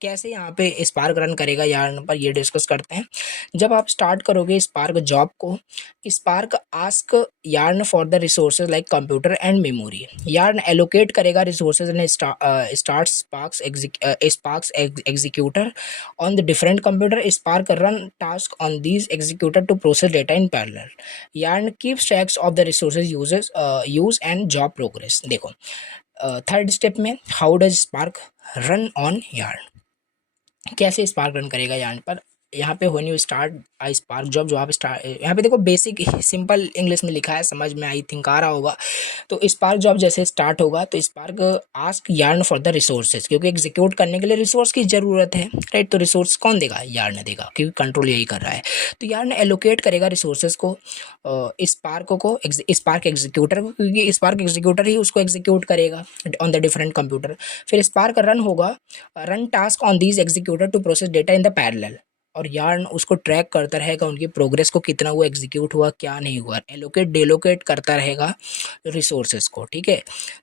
कैसे यहाँ पे स्पार्क रन करेगा यार्न पर, ये डिस्कस करते हैं। जब आप स्टार्ट करोगे स्पार्क जॉब को, Spark ask YARN for the resources like computer and memory. YARN allocate करेगा resources and start Spark's executor on the different computer. Spark run task on these executor to process data in parallel. Yarn keeps tracks of the resources use and job progress. देखो third step में how does spark run on yarn, कैसे spark run करेगा yarn पर, यहाँ पे when you start spark job, जो आप start, यहाँ पे देखो बेसिक सिंपल इंग्लिश में लिखा है, समझ में आई थिंक आ रहा होगा। तो स्पार्क जॉब जैसे स्टार्ट होगा तो spark ask YARN for the resources, क्योंकि एग्जीक्यूट करने के लिए रिसोर्स की ज़रूरत है, राइट। तो रिसोर्स कौन देगा? यार्न देगा, क्योंकि कंट्रोल यही कर रहा है। तो यार्न एलोकेट करेगा रिसोर्सेज को स्पार्क को, स्पार्क एग्जीक्यूटर को, क्योंकि स्पार्क एग्जीक्यूटर ही उसको एग्जीक्यूट करेगा ऑन द डिफरेंट कंप्यूटर। फिर स्पार्क रन होगा, run task on these executor to process data in the parallel, और यार्न उसको ट्रैक करता रहेगा उनकी प्रोग्रेस को, कितना वो एग्जीक्यूट हुआ क्या नहीं हुआ, एलोकेट डेलोकेट करता रहेगा रिसोर्सेज को, ठीक है।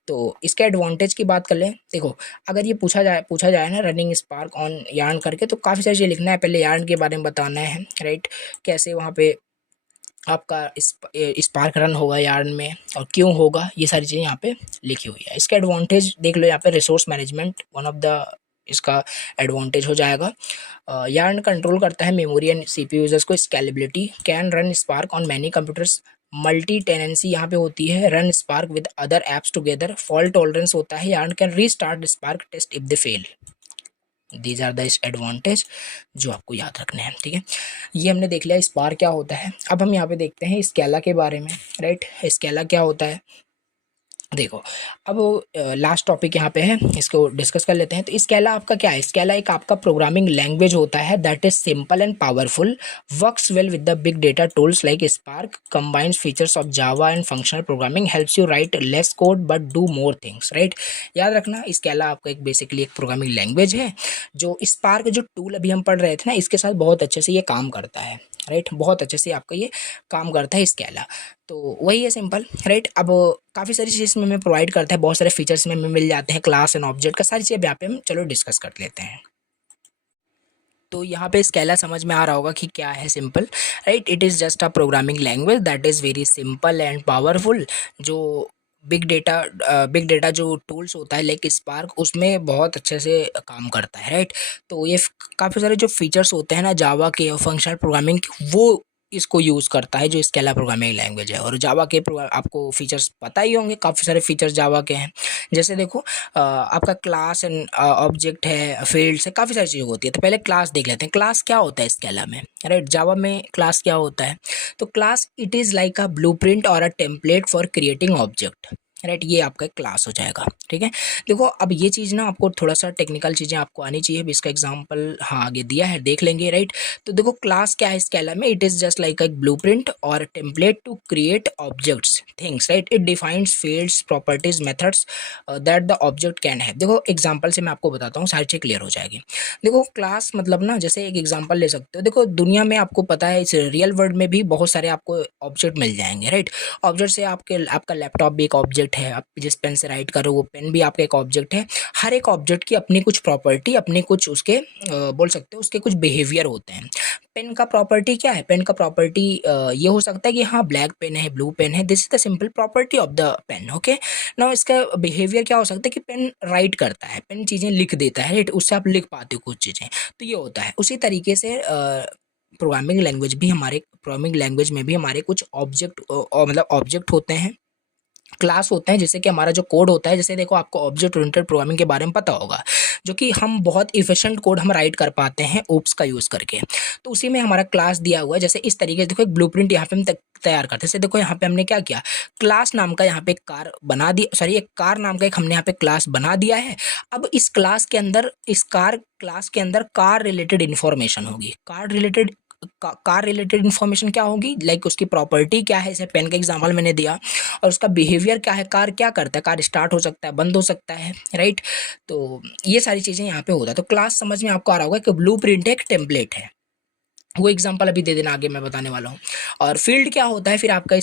तो इसके एडवांटेज की बात कर लें। देखो अगर ये पूछा जाए ना रनिंग स्पार्क ऑन यार्न करके, तो काफ़ी सारी चीज़ लिखना है, पहले यार्न के बारे में बताना है, राइट। कैसे वहाँ पे आपका स्पार्क रन होगा यार्न में और क्यों होगा, ये सारी चीज़ें यहाँ पे लिखी हुई है। इसका एडवांटेज देख लो, यहाँ पे resource management one of the इसका एडवांटेज हो जाएगा। यार्न कंट्रोल करता है मेमोरी एंड सीपीयू यूजर्स को, scalability, can run Spark on many computers, multi tenancy यहाँ पे होती है, run Spark with other apps together, fault tolerance होता है, YARN can restart Spark test if they fail. These are the advantage जो आपको याद रखने हैं, ठीक है। ये हमने देख लिया स्पार्क क्या होता है। अब हम यहाँ पे देखते हैं स्केला के बारे में, राइट। स्केला क्या होता है, देखो अब लास्ट टॉपिक यहाँ पे है, इसको डिस्कस कर लेते हैं। तो स्केला आपका क्या है? स्केला एक आपका प्रोग्रामिंग लैंग्वेज होता है that is simple and powerful, works well with the big data tools like spark, combines features of Java and functional programming, helps you right less code but do more things, right. याद रखना Scala आपका एक basically एक programming language है। जो spark जो tool अभी हम पढ़ रहे थे ना, इसके साथ बहुत अच्छे से ये काम करता है, राइट। बहुत अच्छे से आपका ये काम करता है स्केला। तो वही है सिंपल, राइट। अब काफ़ी सारी चीज़ इसमें हमें प्रोवाइड करता है, बहुत सारे फीचर्स में हमें मिल जाते हैं, क्लास एंड ऑब्जेक्ट का, सारी चीज़ें यहाँ पे हम चलो डिस्कस कर लेते हैं। तो यहाँ पे स्केला समझ में आ रहा होगा कि क्या है, simple, right. It is just a programming language that is very simple and powerful. जो बिग डेटा जो टूल्स होता है लाइक स्पार्क, उसमें बहुत अच्छे से काम करता है, राइट। तो ये काफ़ी सारे जो फीचर्स होते हैं ना जावा के और फंक्शनल प्रोग्रामिंग के, वो इसको यूज़ करता है जो स्केला प्रोग्रामिंग लैंग्वेज है। और जावा के आपको फीचर्स पता ही होंगे, काफ़ी सारे फीचर्स जावा के हैं। जैसे देखो आपका क्लास एंड ऑब्जेक्ट है, फील्ड्स है, काफ़ी सारी चीज़ें होती है। तो पहले क्लास देख लेते हैं, क्लास क्या होता है स्केला में, राइट। जावा में क्लास क्या होता है? तो class it is like a blueprint और a template for creating object, right. ये आपका क्लास हो जाएगा, ठीक है। देखो अब ये चीज़ ना आपको थोड़ा सा टेक्निकल चीज़ें आपको आनी चाहिए। अभी इसका एग्जांपल हाँ आगे दिया है, देख लेंगे, राइट। तो देखो क्लास क्या है स्केला में? It is just like a blueprint और template to create objects things, right. It defines fields properties methods that the object can have. देखो एग्जाम्पल से मैं आपको बताता हूँ, सारी चीज़ क्लियर हो जाएगी। देखो क्लास मतलब ना, जैसे एक एग्जाम्पल ले सकते हो। देखो दुनिया में आपको पता है इस रियल वर्ल्ड में भी बहुत सारे आपको ऑब्जेक्ट मिल जाएंगे, राइट। ऑब्जेक्ट से आपका लैपटॉप भी एक ऑब्जेक्ट है, आप जिस पेन से राइट करो वो पेन भी आपका एक ऑब्जेक्ट है। हर एक ऑब्जेक्ट की अपनी कुछ प्रॉपर्टी, अपने कुछ उसके बोल सकते हो उसके कुछ बिहेवियर होते हैं। पेन का प्रॉपर्टी क्या है? पेन का प्रॉपर्टी ये हो सकता है कि हाँ ब्लैक पेन है, ब्लू पेन है, this is the simple property of the pen, okay. Now इसका बिहेवियर क्या हो सकता है कि पेन राइट करता है, पेन चीज़ें लिख देता है, राइट। उससे आप लिख पाते हो कुछ चीज़ें, तो ये होता है। उसी तरीके से प्रोग्रामिंग लैंग्वेज में भी हमारे कुछ ऑब्जेक्ट मतलब ऑब्जेक्ट होते हैं, क्लास होते हैं, जैसे कि हमारा जो कोड होता है। जैसे देखो आपको ऑब्जेक्ट ओरिएंटेड प्रोग्रामिंग के बारे में पता होगा, जो कि हम बहुत इफिशिएंट कोड हम राइट कर पाते हैं ओप्स का यूज़ करके। तो उसी में हमारा क्लास दिया हुआ है। जैसे इस तरीके से देखो एक ब्लूप्रिंट यहाँ पे हम तैयार करते हैं। जैसे देखो यहाँ पे हमने क्या किया, क्लास नाम का यहाँ पे एक कार बना दिया, सॉरी एक कार नाम का एक हमने यहाँ पे क्लास बना दिया है। अब इस क्लास के अंदर, इस कार क्लास के अंदर कार रिलेटेड इन्फॉर्मेशन होगी। कार रिलेटेड इन्फॉर्मेशन क्या होगी, लाइक उसकी प्रॉपर्टी क्या है, जैसे पेन का एग्जांपल मैंने दिया, और उसका बिहेवियर क्या है, कार क्या करता है, कार स्टार्ट हो सकता है, बंद हो सकता है, राइट। तो ये सारी चीज़ें यहाँ पे होता है। तो क्लास समझ में आपको आ रहा होगा कि ब्लू प्रिंट एक टेम्पलेट है, वो एग्जांपल अभी दे देना, आगे मैं बताने वाला हूँ। और फील्ड क्या होता है फिर आपका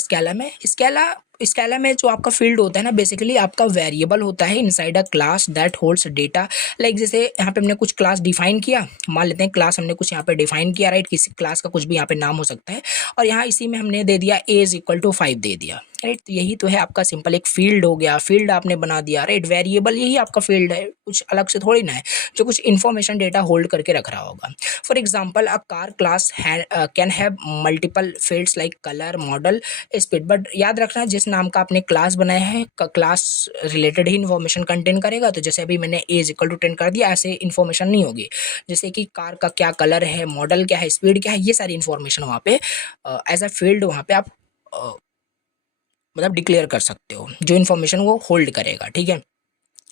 स्केला में जो आपका फील्ड होता है ना, बेसिकली आपका वेरिएबल होता है inside a class that holds data. Like जैसे यहाँ पे हमने कुछ क्लास डिफाइन किया, मान लेते हैं क्लास हमने कुछ यहाँ पे डिफाइन किया, राइट। किसी क्लास का कुछ भी यहाँ पे नाम हो सकता है, और यहाँ इसी में हमने दे दिया a = 5 दे दिया, राइट। तो यही तो है आपका सिंपल एक फील्ड हो गया, फील्ड आपने बना दिया, राइट। वेरिएबल यही आपका फील्ड है, कुछ अलग से थोड़ी ना है, जो कुछ इन्फॉर्मेशन डेटा होल्ड करके रख रहा होगा। For example a car class can have multiple fields like colour, model, speed, but याद रखना जिस नाम का आपने क्लास बनाया है क्लास रिलेटेड ही इन्फॉर्मेशन कंटेन करेगा। तो जैसे अभी मैंने एज इक्वल टू 10 कर दिया, ऐसे इन्फॉर्मेशन नहीं होगी। जैसे कि कार का क्या कलर है, मॉडल क्या है, स्पीड क्या है, ये सारी इन्फॉर्मेशन वहाँ पे एज अ फील्ड वहाँ पे आप मतलब डिक्लेयर कर सकते हो, जो इन्फॉर्मेशन वो होल्ड करेगा, ठीक है।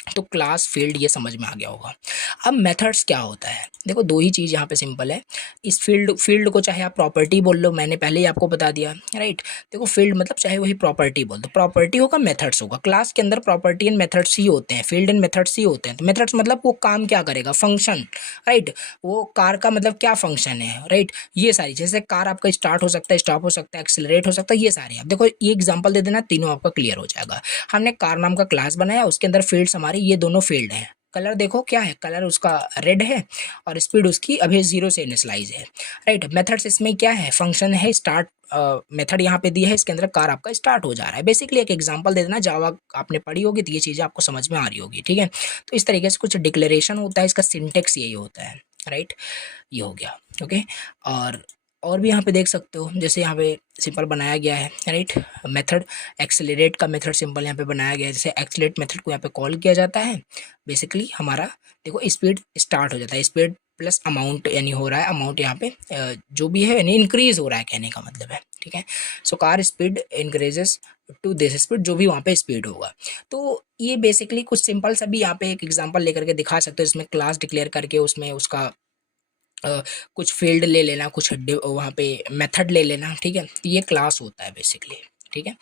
तो क्लास फील्ड ये समझ में आ गया होगा। अब मेथड्स क्या होता है, देखो दो ही चीज़ यहाँ पे सिंपल है। इस फील्ड को चाहे आप प्रॉपर्टी बोल लो, मैंने पहले ही आपको बता दिया, राइट। देखो फील्ड मतलब चाहे वही प्रॉपर्टी बोल दो, प्रॉपर्टी होगा मेथड्स होगा। क्लास के अंदर प्रॉपर्टी एंड मेथड्स ही होते हैं, फील्ड एंड मेथड्स ही होते हैं। तो मेथड्स मतलब वो काम क्या करेगा, फंक्शन, राइट। वो कार का मतलब क्या फंक्शन है, राइट। ये सारी जैसे कार आपका स्टार्ट हो सकता है, स्टॉप हो सकता है, एक्सेलरेट हो सकता है, ये सारे आप देखो ये एग्जाम्पल दे देना, तीनों आपका क्लियर हो जाएगा। हमने कार नाम का क्लास बनाया, उसके अंदर फील्ड्स हमारे ये दोनों फील्ड हैं। कलर देखो क्या है, कलर उसका रेड है और स्पीड उसकी अभी 0 से इनिशियलाइज है, राइट। मेथड्स इसमें क्या है, फंक्शन है, स्टार्ट मेथड यहाँ पे दिया है, इसके अंदर कार आपका स्टार्ट हो जा रहा है। बेसिकली एक एग्जांपल दे देना, जावा आपने पढ़ी होगी तो ये चीज़ें आपको समझ में आ रही होगी, ठीक है। तो इस तरीके से कुछ डिक्लेरेशन होता है, इसका सिंटेक्स यही होता है, राइट। ये हो गया, ओके। और भी यहाँ पे देख सकते हो, जैसे यहाँ पे सिंपल बनाया गया है, राइट। मेथड एक्सेलरेट का मेथड सिंपल यहाँ पे बनाया गया है। जैसे एक्सेलरेट मेथड को यहाँ पे कॉल किया जाता है, बेसिकली हमारा देखो स्पीड स्टार्ट हो जाता है, स्पीड प्लस अमाउंट यानी हो रहा है, अमाउंट यहाँ पे जो भी है यानी इंक्रीज हो रहा है, कहने का मतलब है, ठीक है। So car speed increases to this speed, जो भी वहाँ पे स्पीड होगा। तो ये बेसिकली कुछ सिंपल सा भी यहाँ पे एक एग्जाम्पल लेकर के दिखा सकते हो, इसमें क्लास डिक्लेयर करके उसमें उसका कुछ फील्ड ले लेना, कुछ वहाँ पे मेथड ले लेना, ठीक है। ये क्लास होता है बेसिकली, ठीक है।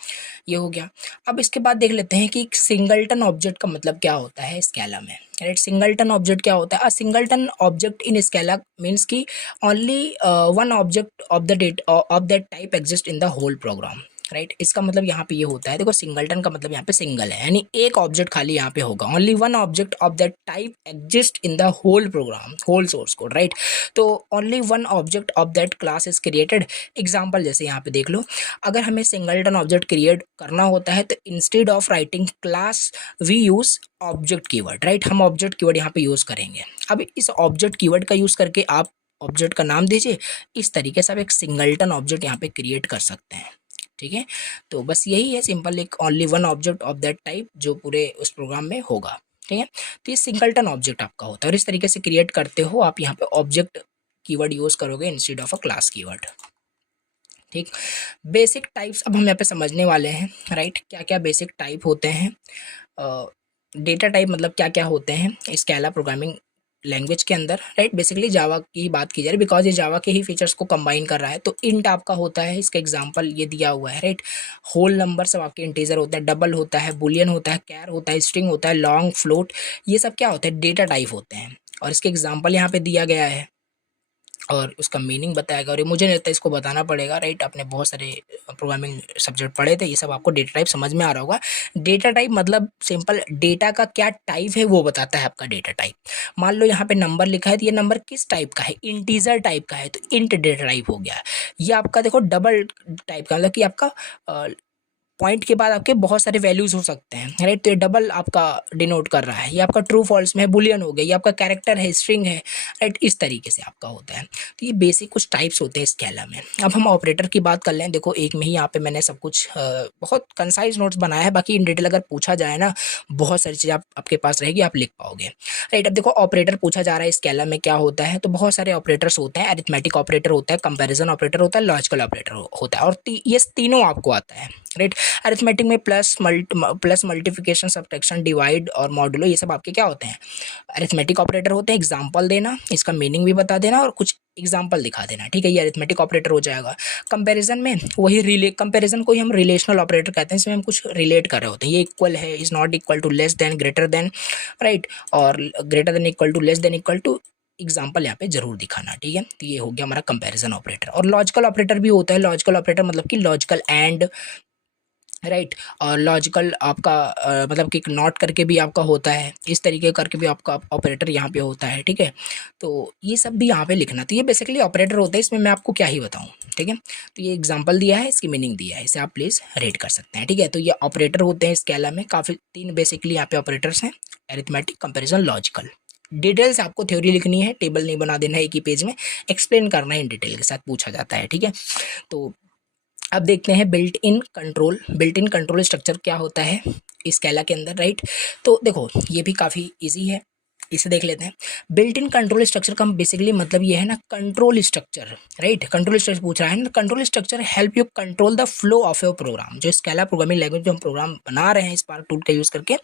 ये हो गया। अब इसके बाद देख लेते हैं कि सिंगलटन ऑब्जेक्ट का मतलब क्या होता है स्केला में, राइट। सिंगलटन ऑब्जेक्ट क्या होता है, a singleton object in Scala means की only one object of the date of that type exist in the whole program, right. इसका मतलब यहाँ पे ये होता है, देखो सिंगलटन का मतलब यहाँ पे सिंगल है, यानी एक ऑब्जेक्ट खाली यहाँ पे होगा, only one object of that type exist in the whole program, whole source code, right. तो only one object of that class is created. Example जैसे यहाँ पे देख लो, अगर हमें सिंगलटन ऑब्जेक्ट क्रिएट करना होता है तो instead of writing class we use object keyword, right. हम ऑब्जेक्ट कीवर्ड यहाँ पे यूज करेंगे। अब इस ऑब्जेक्ट कीवर्ड का यूज करके आप ऑब्जेक्ट का नाम दीजिए, इस तरीके से आप एक सिंगलटन ऑब्जेक्ट यहाँ पे क्रिएट कर सकते हैं, ठीक है। तो बस यही है सिंपल, एक only one object of that type जो पूरे उस प्रोग्राम में होगा, ठीक है। तो ये सिंगलटन ऑब्जेक्ट आपका होता है और इस तरीके से क्रिएट करते हो आप यहाँ पे ऑब्जेक्ट कीवर्ड यूज करोगे instead of a class keyword, ठीक। बेसिक टाइप्स अब हम यहाँ पे समझने वाले हैं, राइट। क्या क्या बेसिक टाइप होते हैं, डेटा टाइप मतलब क्या क्या होते हैं स्केला प्रोग्रामिंग लैंग्वेज के अंदर, राइट। बेसिकली जावा की बात की जा रही है बिकॉज ये जावा के ही फीचर्स को कंबाइन कर रहा है। तो इंट आपका होता है, इसका एग्जांपल ये दिया हुआ है, राइट। होल नंबर सब आपके इंटीजर होता है, डबल होता है, बुलियन होता है, कैर होता है, स्ट्रिंग होता है, लॉन्ग, फ्लोट, ये सब क्या होता है, डेटा टाइप होते हैं। और इसके एग्जाम्पल यहाँ पे दिया गया है और उसका मीनिंग बताएगा। और ये मुझे नहीं लगता इसको बताना पड़ेगा, राइट। आपने बहुत सारे प्रोग्रामिंग सब्जेक्ट पढ़े थे, ये सब आपको डेटा टाइप समझ में आ रहा होगा। डेटा टाइप मतलब सिंपल डेटा का क्या टाइप है वो बताता है आपका डेटा टाइप। मान लो यहाँ पे नंबर लिखा है तो ये नंबर किस टाइप का है, इंटीजर टाइप का है, तो इंट डेटा टाइप हो गया। ये आपका देखो डबल टाइप का मतलब कि आपका पॉइंट के बाद आपके बहुत सारे वैल्यूज हो सकते हैं, राइट। तो ये डबल आपका डिनोट कर रहा है, ये आपका ट्रू फॉल्स में है, बुलियन हो गया, ये आपका कैरेक्टर है, स्ट्रिंग है, राइट। इस तरीके से आपका होता है। तो ये बेसिक कुछ टाइप्स होते हैं स्केला में। अब हम ऑपरेटर की बात कर लें, देखो एक में ही यहाँ पे मैंने सब कुछ बहुत कंसाइज नोट्स बनाया है, बाकी इन डिटेल अगर पूछा जाए ना बहुत सारी चीज़ आपके पास रहेगी, आप लिख पाओगे, राइट। अब देखो ऑपरेटर पूछा जा रहा है स्केला में क्या होता है, तो बहुत सारे ऑपरेटर्स होते हैं, अरिथमेटिक ऑपरेटर होता है, कंपेरिजन ऑपरेटर होता है, लॉजिकल ऑपरेटर होता है, और ये तीनों आपको आता है, राइट। अरिथमेटिक में प्लस मल्टीप्लिकेशन, सब्ट्रैक्शन, डिवाइड और मॉडुलो, ये सब आपके क्या होते हैं, अरिथमेटिक ऑपरेटर होते हैं। एग्जांपल देना, इसका मीनिंग भी बता देना और कुछ एग्जांपल दिखा देना, ठीक है। ये अरिथमेटिक ऑपरेटर हो जाएगा। कंपैरिजन में वही कंपैरिजन को ही हम रिलेशनल ऑपरेटर कहते हैं, इसमें हम कुछ रिलेट कर रहे होते हैं। ये इक्वल है, is not equal to, less than, greater than, right, और greater than equal to, less than equal to, example यहाँ पे जरूर दिखाना, ठीक है। तो ये हो गया हमारा कंपैरिजन ऑपरेटर। और लॉजिकल ऑपरेटर भी होता है। लॉजिकल ऑपरेटर मतलब कि लॉजिकल एंड, राइट। और लॉजिकल आपका मतलब कि नॉट करके भी आपका होता है, इस तरीके करके भी आपका ऑपरेटर यहाँ पे होता है, ठीक है। तो ये सब भी यहाँ पे लिखना, तो ये बेसिकली ऑपरेटर होता है, इसमें मैं आपको क्या ही बताऊँ, ठीक है। तो ये एग्जांपल दिया है, इसकी मीनिंग दिया है, इसे आप प्लीज़ रीड कर सकते हैं, ठीक है। तो ये ऑपरेटर होते हैं स्केला में, काफ़ी 3 बेसिकली यहाँ पे ऑपरेटर्स हैं, अरिथमेटिक, कंपेरिजन, लॉजिकल। डिटेल्स आपको थ्योरी लिखनी है, टेबल नहीं बना देना है एक ही पेज में, एक्सप्लेन करना है इन डिटेल के साथ, पूछा जाता है, ठीक है। तो अब देखते हैं built in control. Built in control structure क्या होता है स्केला के अंदर, राइट। तो देखो ये भी काफ़ी इजी है, इसे देख लेते हैं। बिल्ट इन कंट्रोल स्ट्रक्चर का बेसिकली मतलब ये है ना, control structure, right. Control structure पूछ रहा है ना, control structure help you control the flow of your program. जो स्केला प्रोग्रामिंग लैंग्वेज जो हम प्रोग्राम बना रहे हैं स्पार्क टूल का यूज़ करके,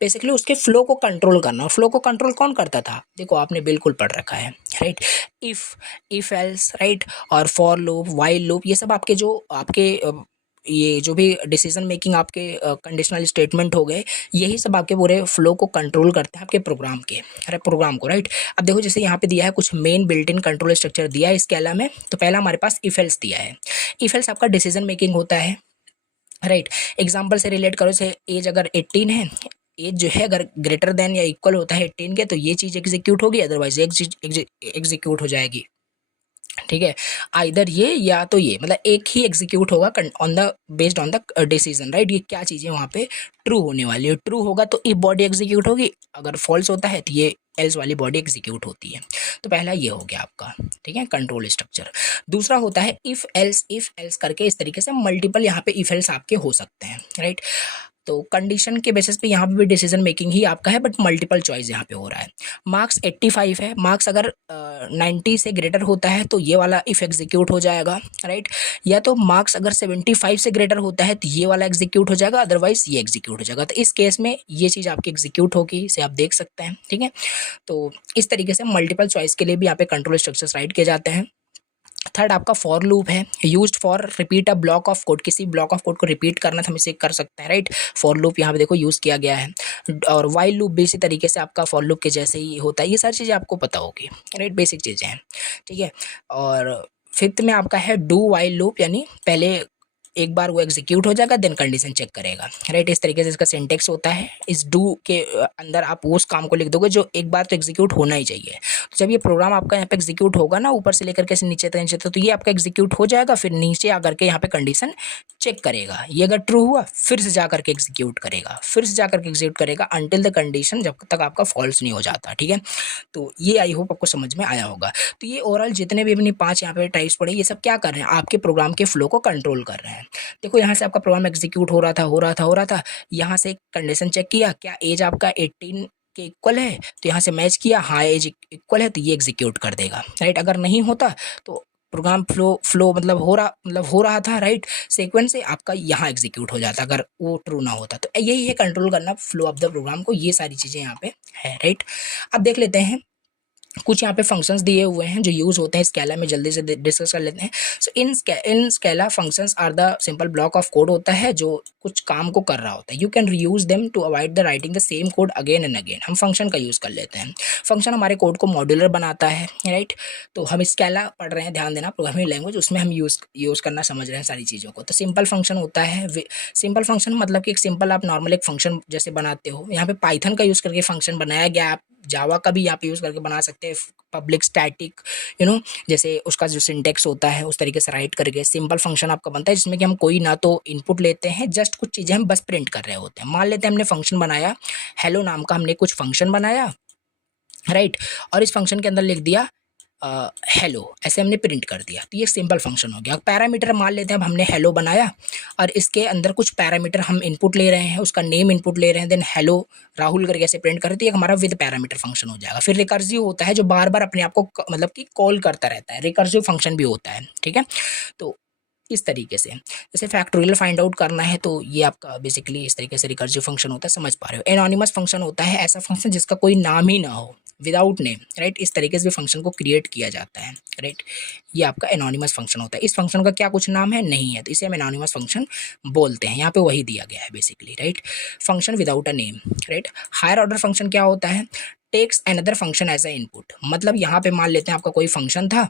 बेसिकली उसके फ्लो को कंट्रोल करना। और फ्लो को कंट्रोल कौन करता था, देखो आपने बिल्कुल पढ़ रखा है, राइट। इफ एल्स, राइट, और फॉर लूप, वाइल लूप, ये सब आपके जो आपके ये जो भी डिसीजन मेकिंग आपके कंडीशनल स्टेटमेंट हो गए, यही सब आपके पूरे फ्लो को कंट्रोल करते हैं आपके प्रोग्राम के, अरे प्रोग्राम को, राइट। अब देखो जैसे यहाँ पे दिया है कुछ main built in control structure दिया है स्केला में। तो पहला हमारे पास इफ एल्स दिया है। इफ एल्स आपका डिसीजन मेकिंग होता है, राइट। एग्जाम्पल से रिलेट करो, जैसे एज अगर 18 है, एज जो है अगर ग्रेटर देन या इक्वल होता है 18 के, तो ये चीज़ एग्जीक्यूट होगी, अदरवाइज एग्जीक्यूट हो जाएगी, ठीक है। आइदर ये या तो ये, मतलब एक ही एग्जीक्यूट होगा on the based on the decision, right. ये क्या चीज़ें वहाँ पे ट्रू होने वाली है, ट्रू होगा तो इफ बॉडी एग्जीक्यूट होगी, अगर फॉल्स होता है तो ये एल्स वाली बॉडी एग्जीक्यूट होती है। तो पहला ये हो गया आपका, ठीक है, कंट्रोल स्ट्रक्चर। दूसरा होता है इफ एल्स करके, इस तरीके से मल्टीपल यहाँ पे इफ एल्स आपके हो सकते हैं, राइट। तो कंडीशन के बेसिस पे यहाँ पे भी डिसीजन मेकिंग ही आपका है, बट मल्टीपल चॉइस यहाँ पे हो रहा है। मार्क्स 85 है, मार्क्स अगर 90 से ग्रेटर होता है तो ये वाला इफ एग्जीक्यूट हो जाएगा, राइट। या तो मार्क्स अगर 75 से ग्रेटर होता है तो ये वाला एग्जीक्यूट हो जाएगा, अदरवाइज ये एग्जीक्यूट हो जाएगा। तो इस केस में ये चीज़ आपकी एग्जीक्यूट होगी, इसे आप देख सकते हैं, ठीक है। तो इस तरीके से मल्टीपल चॉइस के लिए भी यहाँ पे कंट्रोल स्ट्रक्चर्स राइट किए जाते हैं। थर्ड आपका फॉर लूप है, used for repeat a block of code, किसी ब्लॉक ऑफ कोड को रिपीट करना तो हम इसे कर सकते हैं, राइट। फॉर लूप यहाँ पे देखो यूज़ किया गया है। और वाइल लूप भी इसी तरीके से आपका फॉर लूप के जैसे ही होता है। ये सारी चीज़ें आपको पता होगी, राइट, बेसिक चीज़ें हैं, ठीक है। और फिफ्थ में आपका है डू वाइल लूप, यानी पहले एक बार वो एग्जीक्यूट हो जाएगा, देन कंडीशन चेक करेगा, राइट। इस तरीके से इसका सिंटेक्स होता है। इस डू के अंदर आप उस काम को लिख दोगे जो एक बार तो एग्जीक्यूट होना ही चाहिए। तो जब ये प्रोग्राम आपका यहाँ पे एग्जीक्यूट होगा ना, ऊपर से लेकर के नीचे तक नीचे तक, तो ये आपका एग्जीक्यूट हो जाएगा, फिर नीचे आकर के यहाँ पे कंडीशन चेक करेगा। ये अगर ट्रू हुआ फिर से जा करके एग्जीक्यूट करेगा, फिर से जा करके एग्जीक्यूट करेगा अनटिल द कंडीशन, जब तक आपका फॉल्स नहीं हो जाता, ठीक है। तो ये आई होप आपको समझ में आया होगा। तो ये ओवरऑल जितने भी अपनी 5 यहाँ पे टाइप्स पढ़े, ये सब क्या कर रहे हैं, आपके प्रोग्राम के फ्लो को कंट्रोल कर रहे हैं। देखो यहाँ से आपका प्रोग्राम एग्जीक्यूट हो रहा था, यहाँ से कंडीशन चेक किया, क्या एज आपका 18 के इक्वल है, तो यहाँ से मैच किया, हाँ एज इक्वल है, तो ये एग्जीक्यूट कर देगा, राइट। अगर नहीं होता तो प्रोग्राम फ्लो मतलब हो रहा था, राइट, सीक्वेंस से आपका यहाँ एग्जीक्यूट हो जाता अगर वो ट्रू ना होता। तो यही है कंट्रोल करना फ्लो ऑफ द प्रोग्राम को, ये सारी चीज़ें यहाँ पे है, राइट। अब देख लेते हैं कुछ यहाँ पे फंक्शंस दिए हुए हैं जो यूज़ होते हैं स्केला में, जल्दी से डिस्कस कर लेते हैं। So in Scala functions are the simple block of code होता है जो कुछ काम को कर रहा होता है। You can reuse them to avoid the writing the same code again and again. हम फंक्शन का यूज़ कर लेते हैं, फंक्शन हमारे कोड को मॉड्यूलर बनाता है, राइट। तो हम स्केला पढ़ रहे हैं, ध्यान देना, प्रोग्रामिंग लैंग्वेज, उसमें हम यूज़ करना समझ रहे हैं सारी चीज़ों को। तो सिंपल फंक्शन होता है, सिंपल फंक्शन मतलब कि एक सिंपल आप नॉर्मल एक फंक्शन जैसे बनाते हो, यहाँ पे पाइथन का यूज़ करके फंक्शन बनाया गया, आप जावा का भी यहाँ पे यूज़ करके बना सकते हैं, पब्लिक स्टैटिक, जैसे उसका जो सिंटेक्स होता है उस तरीके से राइट करके सिंपल फंक्शन आपका बनता है, जिसमें कि हम कोई ना तो इनपुट लेते हैं, जस्ट कुछ चीज़ें हम बस प्रिंट कर रहे होते हैं। मान लेते हैं हमने फंक्शन बनाया, हेलो नाम का हमने कुछ फंक्शन बनाया, राइट, और इस फंक्शन के अंदर लिख दिया हेलो, ऐसे हमने प्रिंट कर दिया, तो ये सिंपल फंक्शन हो गया। पैरामीटर मान लेते हैं, अब हमने हेलो बनाया और इसके अंदर कुछ पैरामीटर हम इनपुट ले रहे हैं, उसका नेम इनपुट ले रहे हैं, देन हेलो राहुल करके ऐसे प्रिंट करती है, हमारा विद पैरामीटर फंक्शन हो जाएगा। फिर रिकर्सिव होता है जो बार बार अपने आप को मतलब कि कॉल करता रहता है, रिकर्सिव फंक्शन भी होता है, ठीक है। तो इस तरीके से जैसे फैक्टोरियल फाइंड आउट करना है तो ये आपका बेसिकली इस तरीके से रिकर्सिव फंक्शन होता है, समझ पा रहे हो। एनोनिमस फंक्शन होता है ऐसा फंक्शन जिसका कोई नाम ही ना हो, विदाउट नेम, राइट, इस तरीके से भी फंक्शन को क्रिएट किया जाता है, राइट। ये आपका एनोनिमस फंक्शन होता है। इस फंक्शन का क्या कुछ नाम है, नहीं है, तो इसे हम एनोनिमस फंक्शन बोलते हैं। यहाँ पे वही दिया गया है basically, right, function without a name, right. Higher order function क्या होता है, takes another function as a input, मतलब यहाँ पे मान लेते हैं आपका कोई फंक्शन था,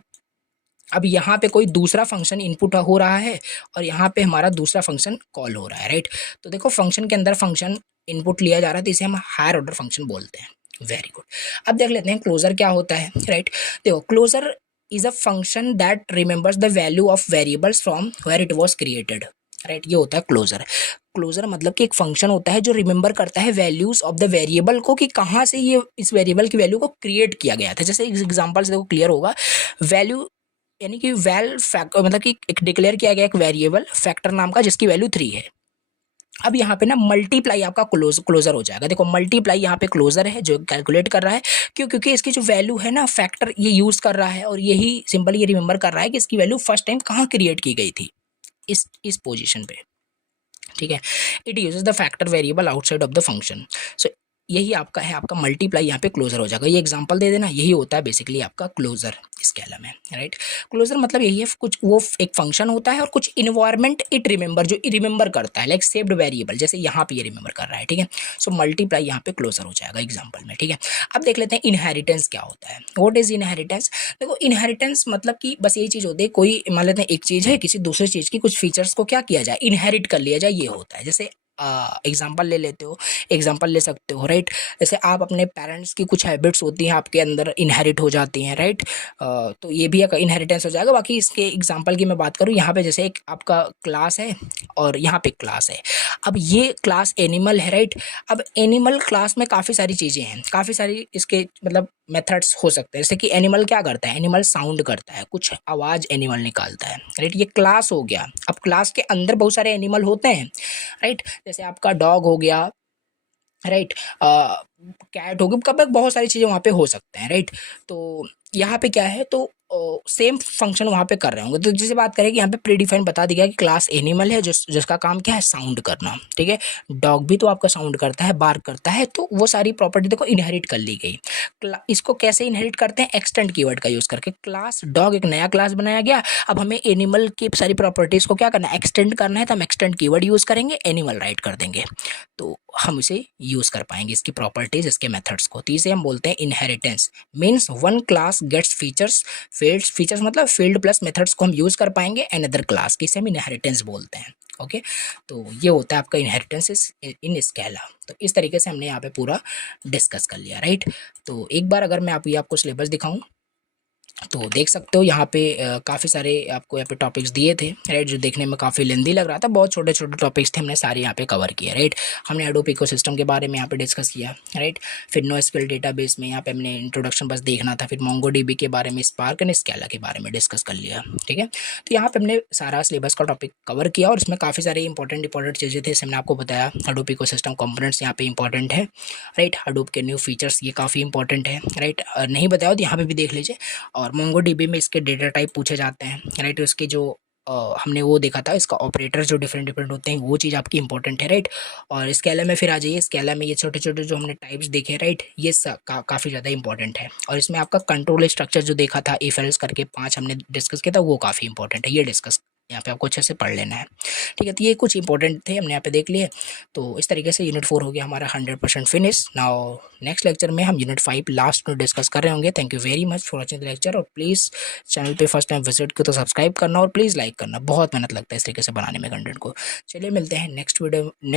अब यहाँ पे कोई दूसरा फंक्शन इनपुट हो रहा है और यहाँ पे हमारा दूसरा फंक्शन कॉल हो रहा है, राइट। तो देखो फंक्शन के अंदर फंक्शन इनपुट लिया जा रहा है, तो इसे हम हायर ऑर्डर फंक्शन बोलते हैं। Very good. अब देख लेते हैं क्लोजर क्या होता है, राइट। देखो closure is a function that remembers the value of variables from where it was created, right. ये होता है क्लोजर। क्लोजर मतलब कि एक फंक्शन होता है जो रिमेंबर करता है वैल्यूज ऑफ द वेरिएबल को, कि कहाँ से ये इस वेरिएबल की वैल्यू को क्रिएट किया गया था। जैसे एग्जांपल से देखो क्लियर होगा, वैल्यू यानी कि मतलब कि एक डिक्लेयर किया गया एक वेरिएबल फैक्टर नाम का जिसकी वैल्यू 3 है। अब यहाँ पे ना मल्टीप्लाई आपका क्लोजर हो जाएगा। देखो मल्टीप्लाई यहाँ पे क्लोजर है जो कैलकुलेट कर रहा है, क्यों? क्योंकि इसकी जो वैल्यू है ना फैक्टर ये यूज कर रहा है और यही सिंपल ये रिमेंबर कर रहा है कि इसकी वैल्यू फर्स्ट टाइम कहाँ क्रिएट की गई थी, इस पोजीशन पे, ठीक है। It uses the factor variable outside of the function. So यही आपका है, आपका मल्टीप्लाई यहाँ पे क्लोजर हो जाएगा। ये एग्जांपल दे देना, यही होता है बेसिकली आपका क्लोजर स्केलर में, राइट। क्लोजर मतलब यही है, कुछ वो एक फंक्शन होता है और कुछ इन्वायरमेंट इट रिमेंबर, जो रिमेंबर करता है, लाइक सेव्ड वेरिएबल, जैसे यहाँ पे ये रिमेंबर कर रहा है, ठीक है। सो मल्टीप्लाई यहाँ पे क्लोजर हो जाएगा एग्जाम्पल में, ठीक है। अब देख लेते हैं इनहेरिटेंस क्या होता है। What is inheritance? देखो इनहेरिटेंस मतलब कि बस यही चीज होती है, कोई मान लेते हैं एक चीज है, किसी दूसरी चीज की कुछ फीचर्स को क्या किया जाए, इनहेरिट कर लिया जाए, ये होता है। जैसे एग्जाम्पल ले लेते हो, एग्जाम्पल ले सकते हो, राइट। जैसे आप अपने पेरेंट्स की कुछ हैबिट्स होती हैं आपके अंदर इनहेरिट हो जाती हैं, राइट। तो ये भी एक इनहेरिटेंस हो जाएगा। बाकी इसके एग्जाम्पल की मैं बात करूँ, यहाँ पे जैसे एक आपका क्लास है और यहाँ पे क्लास है। अब ये क्लास एनिमल है, राइट। अब एनिमल क्लास में काफ़ी सारी चीज़ें हैं, काफ़ी सारी इसके मतलब मेथड्स हो सकते हैं। जैसे कि एनिमल क्या करता है, एनिमल साउंड करता है, कुछ आवाज़ एनिमल निकालता है, राइट। ये क्लास हो गया। अब क्लास के अंदर बहुत सारे एनिमल होते हैं, राइट। जैसे आपका डॉग हो गया, राइट, कैट हो गई, कब बहुत सारी चीज़ें वहाँ पे हो सकते हैं, राइट। तो यहाँ पे क्या है, तो सेम फंक्शन वहाँ पे कर रहे होंगे। तो जैसे बात करें कि यहाँ पे प्रीडिफाइन बता दिया कि क्लास एनिमल है जिसका काम क्या है, साउंड करना, ठीक है। डॉग भी तो आपका साउंड करता है, बार्क करता है, तो वो सारी प्रॉपर्टी देखो इनहेरिट कर ली गई। इसको कैसे इनहेरिट करते हैं, एक्सटेंड कीवर्ड का यूज़ करके। क्लास डॉग एक नया क्लास बनाया गया, अब हमें एनिमल की सारी प्रॉपर्टीज़ को क्या करना है, एक्सटेंड करना है, तो हम एक्सटेंड कीवर्ड यूज़ करेंगे, एनिमल राइट कर देंगे, तो हम इसे यूज़ कर पाएंगे, इसकी प्रॉपर्टीज, इसके मेथड्स को। तो इसे हम बोलते हैं inheritance. Means one class gets features, features मतलब फील्ड प्लस मेथड्स को हम यूज़ कर पाएंगे अनदर क्लास की, इसे हम इनहेरिटेंस बोलते हैं। ओके, तो ये होता है आपका इनहेरिटेंस इन स्केला। तो इस तरीके से हमने यहाँ पे पूरा डिस्कस कर लिया, राइट। तो एक बार अगर मैं आपको सिलेबस दिखाऊँ तो देख सकते हो यहाँ पे काफ़ी सारे आपको यहाँ पे टॉपिक्स दिए थे, राइट, जो देखने में काफ़ी लेंदी लग रहा था। बहुत छोटे छोटे टॉपिक्स थे, हमने सारे यहाँ पे कवर किए, राइट। हमने हडूप इकोसिस्टम के बारे में यहाँ पे डिस्कस किया, राइट। फिर नोएसक्यूएल डेटाबेस में यहाँ पे हमने इंट्रोडक्शन बस देखना था। फिर मोंगोडीबी के बारे में, स्पार्क एंड स्केला के बारे में डिस्कस कर लिया, ठीक है। तो यहाँ पे हमने सारा सिलेबस का टॉपिक कवर किया और इसमें काफ़ी सारे इंपॉर्टेंट चीज़ें थे, हमने आपको बताया। हडूप इकोसिस्टम कंपोनेंट्स यहाँ पे इंपॉर्टेंट है, राइट। हडूप के न्यू फीचर्स ये काफ़ी इंपॉर्टेंट है, राइट। नहीं बताया तो यहाँ पे भी देख लीजिए। और मोंगोडीबी में इसके डेटा टाइप पूछे जाते हैं, राइट। उसके जो हमने वो देखा था, इसका ऑपरेटर जो डिफरेंट होते हैं, वो चीज़ आपकी इंपॉर्टेंट है, राइट। और स्केला में फिर आ जाइए, स्केला में ये छोटे छोटे जो हमने टाइप्स देखे, राइट, ये काफ़ी ज़्यादा इंपॉर्टेंट है। और इसमें आपका कंट्रोल स्ट्रक्चर जो देखा था, इफ एल्स करके 5 हमने डिस्कस किया था, वो काफ़ी इंपॉर्टेंट है, ये डिस्कस यहाँ पे आपको अच्छे से पढ़ लेना है, ठीक है। तो ये कुछ इंपॉर्टेंट थे, हमने यहाँ पे देख लिए। तो इस तरीके से यूनिट 4 हो गया हमारा 100% फिनिश। नाउ नेक्स्ट लेक्चर में हम यूनिट 5 लास्ट में डिस्कस कर रहे होंगे। Thank you very much for watching the lecture. और प्लीज़ चैनल पे फर्स्ट टाइम विजिट को तो सब्सक्राइब करना और प्लीज़ लाइक करना, बहुत मेहनत लगता है इस तरीके से बनाने में कंटेंट को। चलिए मिलते हैं नेक्स्ट वीडियो।